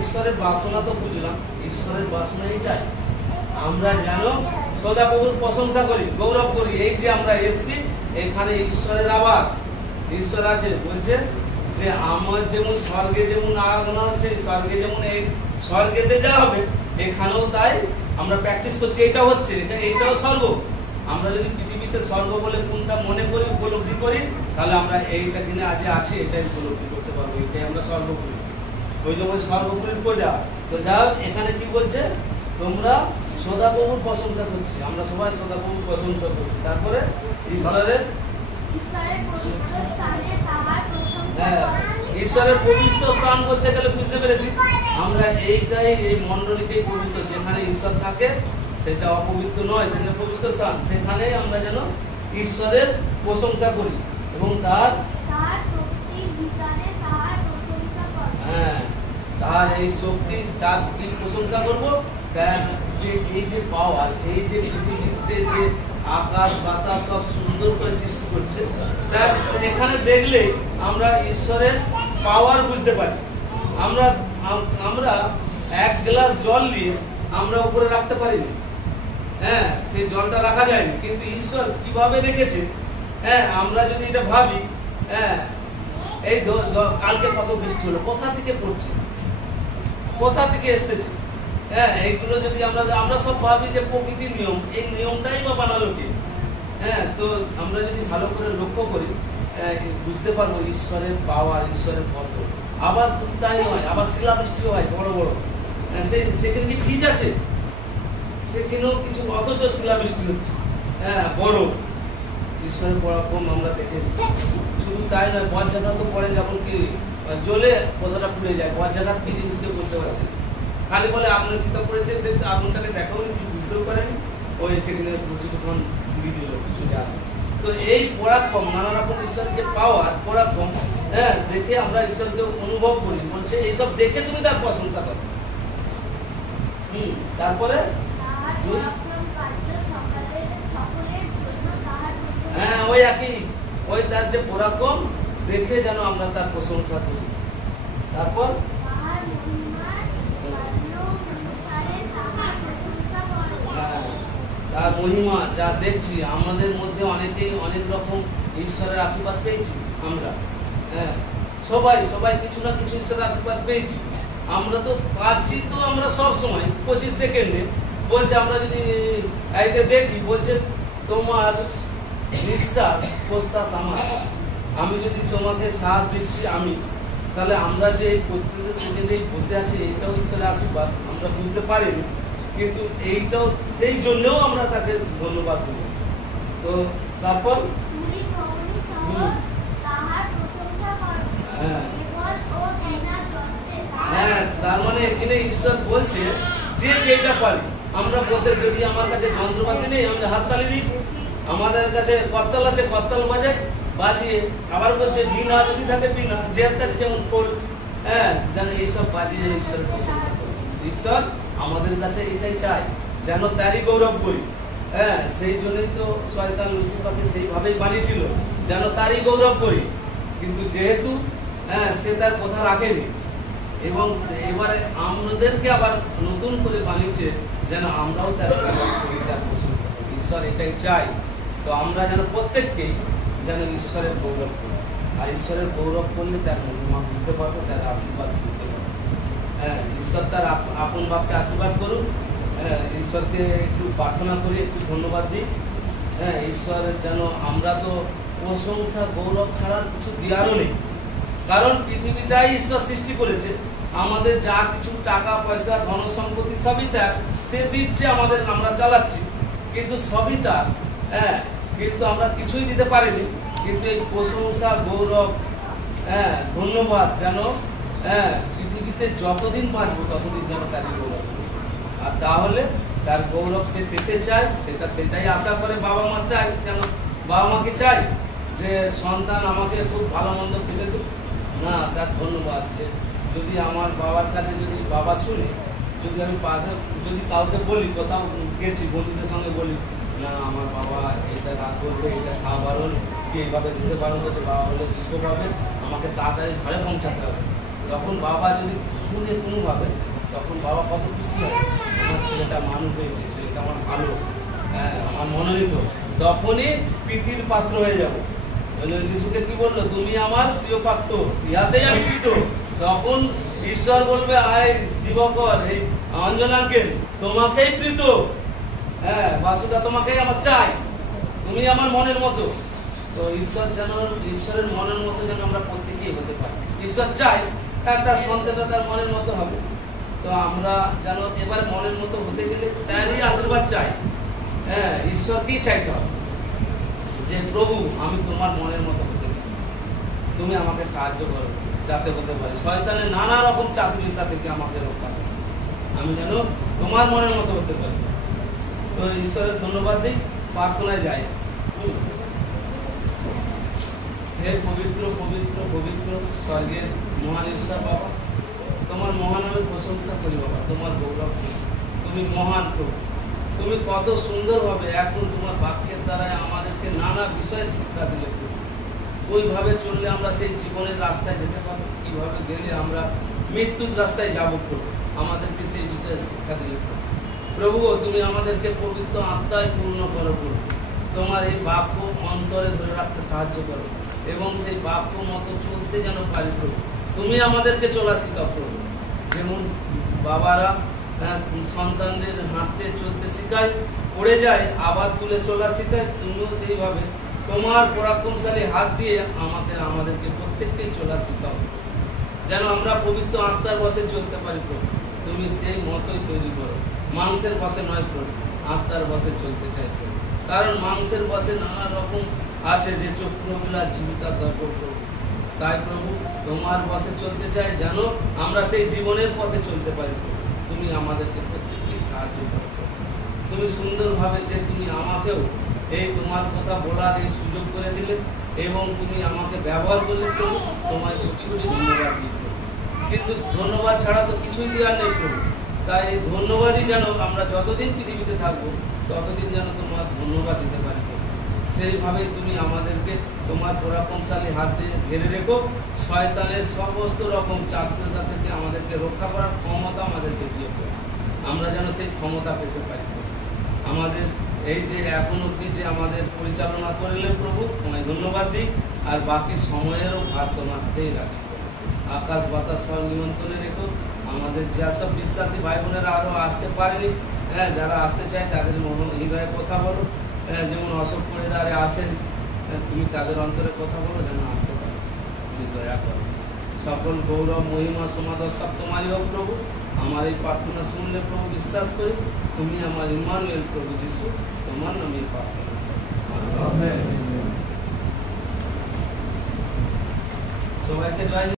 ঈশ্বরের বাসনা তো বুঝলাম, ঈশ্বরের বাসনা এইটাই আমরা যেন সদাপ্রভুর প্রশংসা করি, গৌরব করি। এই যে আমরা এসছি এখানে ঈশ্বরের আবাস, ঈশ্বর আছে। বলছে যে আমার যেমন স্বর্গে যেমন আরাধনা হচ্ছে, স্বর্গে যেমন এই স্বর্গেতে যা হবে এখানেও তাই আমরা প্র্যাকটিস করছি। এটা হচ্ছে এইটাও স্বর্গ। আমরা যদি পৃথিবীতে স্বর্গ বলে কোনটা মনে করি উপলব্ধি করি, তাহলে আমরা এইটা কিনে আজ আছি এটাই উপলব্ধি করতে পারবো, এটাই আমরা স্বর্গ করি। ওই যেমন স্বর্গপুরীর পূজা। তো যা এখানে কি বলছে, তোমরা সদাপ্রভুর প্রশংসা করছি, আমরা সবাই সদাপ্রভুর প্রশংসা করছি। তারপরে ঈশ্বরের ঈশ্বরের পবিত্র স্থান বলতে গেলে বুঝতে পেরেছি আমরা এইটাই, এই মণ্ডলীকেই পবিত্র। যেখানে ঈশ্বর থাকে সেটা অপবিত্র নয়, সেটা পবিত্র স্থান। সেখানে আমরা যেন ঈশ্বরের প্রশংসা করি এবং তার হ্যাঁ তার এই শক্তি, তার কি প্রশংসা করবো, তার যে এই যে পাওয়ার, এই যে পৃথিবীতে যে আকাশ বাতাস সব সুন্দর করে সৃষ্টি করছে, তার এখানে দেখলে আমরা ঈশ্বরের পাওয়ার বুঝতে পারি। আমরা 1 গ্লাস জল নিয়ে আমরা উপরে রাখতে পারিনি, হ্যাঁ সেই জলটা রাখা যায়নি, কিন্তু ঈশ্বর কিভাবে রেখেছে। হ্যাঁ আমরা যদি এটা ভাবি, হ্যাঁ এই কালকে কত বৃষ্টি হলো, কোথা থেকে পড়ছে, কোথা থেকে এসতেছে, হ্যাঁ এইগুলো যদি আমরা সব ভাবি যে প্রকৃতির নিয়ম, এই নিয়মটাই বা বানালো কে। হ্যাঁ তো আমরা যদি ভালো করে লক্ষ্য করি বুঝতে পারবো ঈশ্বরের পাওয়ার, ঈশ্বরের ভদ্র। আবার তাই নয়, আবার শিলাবৃষ্টি হয় বড় বড়, সেখানে কি বীজ আছে, সেখানেও কিছু, অথচ শিলাবৃষ্টি হচ্ছে, হ্যাঁ বড় ঈশ্বরের পরাক্রম আমরা দেখেছি। শুধু তাই নয়, বজ্রাঘাত তো পড়ে, যেমন কি জ্বলে কথাটা পুড়ে যায়, বজ্রাঘাত কি জিনিস কেউ করতে পারছে, খালি বলে আপনার শীতা পড়েছে, সে আগুনটাকে দেখাও বুঝতেও পারেনি, ওই সেখানে কিছুক্ষণ দিয়ে দিল কিছুটা। তো এই পরাক্রম, নানা রকম ঈশ্বরকে পাওয়ার পরাক্রম, হ্যাঁ দেখে আমরা ঈশ্বরকে অনুভব করি। বলছে এইসব দেখে তুমি তার প্রশংসা করো। তারপরে হ্যাঁ ওই একই, ওই তার যে পরাক্রম দেখে যেন আমরা তার প্রশংসা করি। তারপর তার মহিমা যা দেখছি, আমাদের মধ্যে অনেকেই অনেক রকম ঈশ্বরের আশীর্বাদ পেয়েছি আমরা। হ্যাঁ, সবাই সবাই কিছু না কিছু ঈশ্বরের আশীর্বাদ পেয়েছি। আমরা তো পাচ্ছি তো আমরা সব সময় 25 সেকেন্ডে বলছে, আমরা যদি এইতে দেখি বলছে তোমার নিঃশ্বাস প্রশ্বাস আমার, আমি যদি তোমাকে শ্বাস দিচ্ছি আমি, তাহলে আমরা যে 25 সেকেন্ডে বসে আছি এটাও ঈশ্বরের আশীর্বাদ, আমরা বুঝতে পারিনি, কিন্তু এইটাও সেই জন্যও আমরা তাকে ধন্যবাদ দেব। তো তারপর তুমি প্রভুর সহ তাহার প্রশংসা করো। হ্যাঁ। কেবল ও বিনা যত্নে হ্যাঁ, তার মানে এখানে ঈশ্বর বলছে যে যেটা পারি, আমরা বসে যদি আমার কাছে যন্ত্রপাতি নেই আমি হাততালি দিই, আমাদের কাছে করতাল আছে করতাল বাজাই বাজিয়ে, আবার বলছে বিনা যদি থাকে বিনা, যে কাছে যেমন খোল, হ্যাঁ, যেন এইসব বাজিয়ে ঈশ্বরের প্রশংসা করি। ঈশ্বর আমাদের কাছে এটাই চায়, যেন তারই গৌরব করি। হ্যাঁ, সেই জন্যই তো শয়তান লুসিফারকে সেইভাবেই বানিয়েছিল, যেন তারই গৌরব করি। কিন্তু যেহেতু হ্যাঁ সে তার কথা রাখেনি, এবং এবারে আমাদেরকে আবার নতুন করে বানিয়েছে যেন আমরাও তার গৌরব করি, তার প্রশংসা করি। ঈশ্বর এটাই চাই। তো আমরা যেন প্রত্যেককেই যেন ঈশ্বরের গৌরব করি, আর ঈশ্বরের গৌরব করলে তার মহিমা বুঝতে পারবো, তার আশীর্বাদ বুঝতে পারবো। হ্যাঁ, ঈশ্বর তার আপন বাপকে আশীর্বাদ করুন। হ্যাঁ, ঈশ্বরকে একটু প্রার্থনা করি, একটু ধন্যবাদ দিই। হ্যাঁ, ঈশ্বরের যেন আমরা তো প্রশংসা গৌরব ছাড়ার কিছু দেওয়ারও নেই, কারণ পৃথিবীটাই ঈশ্বর সৃষ্টি করেছে। আমাদের যা কিছু টাকা পয়সা ধন সম্পত্তি সবই তার, সে দিচ্ছে আমাদের, আমরা চালাচ্ছি, কিন্তু সবই তার। হ্যাঁ, কিন্তু আমরা কিছুই দিতে পারিনি, কিন্তু এই প্রশংসা গৌরব, হ্যাঁ, ধন্যবাদ যেন হ্যাঁ পৃথিবীতে যতদিন বাঁচবো ততদিন যেন তার গৌরব, আর তাহলে তার গৌরব সে পেতে চায়, সেটাই আশা করে বাবা মা চায়। যেন বাবা মাকে চাই যে সন্তান আমাকে খুব ভালো মন্দ খেতে দেবে না, তার ধন্যবাদ যে যদি আমার বাবার কাছে যদি বাবা শুনে, যদি আমি পাশে যদি কাউকে বলি, কোথাও গেছি বন্ধুদের সঙ্গে বলি, না আমার বাবা এটা রাগ করবে, এটা খাওয়া বারণ, কি এইভাবে দিতে পারো, যে বাবা বলে দিতে পারবে, আমাকে তাড়াতাড়ি ঘরে পৌঁছাতে হবে। তখন বাবা যদি শুনে কোনোভাবে, তখন বাবা কত খুশি হয়, আমার ছেলেটা মানুষ হয়েছে, ছেলেটা আমার ভালো, হ্যাঁ আমার মনোনীত, তখনই প্রীতির পাত্র হয়ে যাবো। যিশুকে কি বললো, তুমি আমার প্রিয় পাত্র, ইহাতেই আমি প্রীত। তখন ঈশ্বর বলবে, আয় দিবকর, এই অঞ্জনাকে তোমাকেই প্রীত, হ্যাঁ বাসুদা তোমাকেই আমার চাই, তুমি আমার মনের মতো। তো ঈশ্বর যেন ঈশ্বরের মনের মতো যেন আমরা প্রত্যেকেই হতে পারি। ঈশ্বর চাই তার সন্তানটা তার মনের মতো হবে। তো আমরা যেন এবার মনের মতো হতে গেলে তারই আশীর্বাদ চাই। হ্যাঁ, ঈশ্বরকেই চাইতে হবে যে প্রভু আমি তোমার মনের মতো হতে চাই, তুমি আমাকে সাহায্য করো যাতে হতে পারি শয়তানের নানা রকম চাতুরিতা থেকে আমাকে রক্ষা করো, আমি যেন তোমার মনের মতো হতে পারি। তো ঈশ্বরের ধন্যবাদ দিই, প্রার্থনায় যাই। হে পবিত্র পবিত্র পবিত্র স্বর্গের মহান ঈশ্বর বাবা, তোমার মহান আমি প্রশংসা করি বাবা, তোমার গৌরব, তুমি মহান প্রভু। তুমি কত সুন্দরভাবে এখন তোমার বাক্যের দ্বারা আমাদেরকে নানা বিষয়ে শিক্ষা দিলে প্রভু। ওইভাবে চললে আমরা সেই জীবনের রাস্তায় যেতে পারবো, কীভাবে গেলে আমরা মৃত্যুর রাস্তায় যাবো প্রভু, আমাদেরকে সেই বিষয়ে শিক্ষা দিলে প্রভু। প্রভু তুমি আমাদেরকে পবিত্র আত্মায় পূর্ণ করো প্রভু, তোমার এই বাক্য অন্তরে ধরে রাখতে সাহায্য করো, এবং সেই বাক্য মতো চলতে যেন পারি প্রভু। তুমি আমাদেরকে চলা শেখাও প্রভু, যেমন বাবারা সন্তানদের হাঁটতে চলতে শেখায়, পড়ে যায় আবার তুলে চলা শেখায়, তুমিও সেইভাবে তোমার পরাক্রমশালী হাত দিয়ে আমাদেরকে প্রত্যেককেই চলা শেখাও, যেন আমরা পবিত্র আত্মার বসে চলতে পারি প্রভু। তুমি সেই মতোই তৈরি করো, মাংসের বসে নয় প্রভু, আত্মার বসে চলতে চাই প্রভু। কারণ মাংসের বসে নানা রকম আছে যে চক্রবিলাস জীবিকার দরকার প্রভু। তাই প্রভু তোমার বসে চলতে চাই, যেন আমরা সেই জীবনের পথে চলতে পারি প্রভু। তুমি আমাদেরকে প্রত্যেককেই সাহায্য করো। তুমি সুন্দরভাবে যে তুমি আমাকেও এই তোমার কথা বলার এই সুযোগ করে দিলে, এবং তুমি আমাকে ব্যবহার করলে প্রভু, তোমায় কোটি কোটি ধন্যবাদ দিই প্রভু। কিন্তু ধন্যবাদ ছাড়া তো কিছুই দেওয়ার নেই প্রভু। তাই এই ধন্যবাদই যেন আমরা যতদিন পৃথিবীতে থাকবো ততদিন যেন তোমার ধন্যবাদ দিতে পারি প্রভু। সেইভাবেই তুমি আমাদেরকে তোমার পরাক্রমশালী হাত দিয়ে ঘিরে রেখো, শয়তানের সমস্ত রকম চাতুরতা থেকে আমাদেরকে রক্ষা করার ক্ষমতা আমাদেরকে দিও প্রভু। আমরা যেন সেই ক্ষমতা পেতে পারি। আমাদের এই যে এখন অবধি যে আমাদের পরিচালনা করলে প্রভু তোমায় ধন্যবাদ দিই, আর বাকি সময়েরও ভার তোমার হাতেই রাখি। আকাশ বাতাস সব নিমন্ত্রণে রেখো। আমাদের যেসব বিশ্বাসী ভাই বোনেরা আরও আসতে পারেনি, হ্যাঁ, যারা আসতে চায় তাদের হৃদয়ে কথা বলো। যেমন অশোক পরিবারে আসেন, তুমি তাদের অন্তরে কথা বলো যেন আসতে পারো। তুমি দয়া করো। সকল গৌরব মহিমা সমাদর সব তোমারই হোক প্রভু। আমার এই প্রার্থনা শুনলে প্রভু বিশ্বাস করি তুমি আমার ইম্মানুয়েল প্রভু যিশু, তোমার নামে এই প্রার্থনা চাই। আমেন। সবাইকে জয়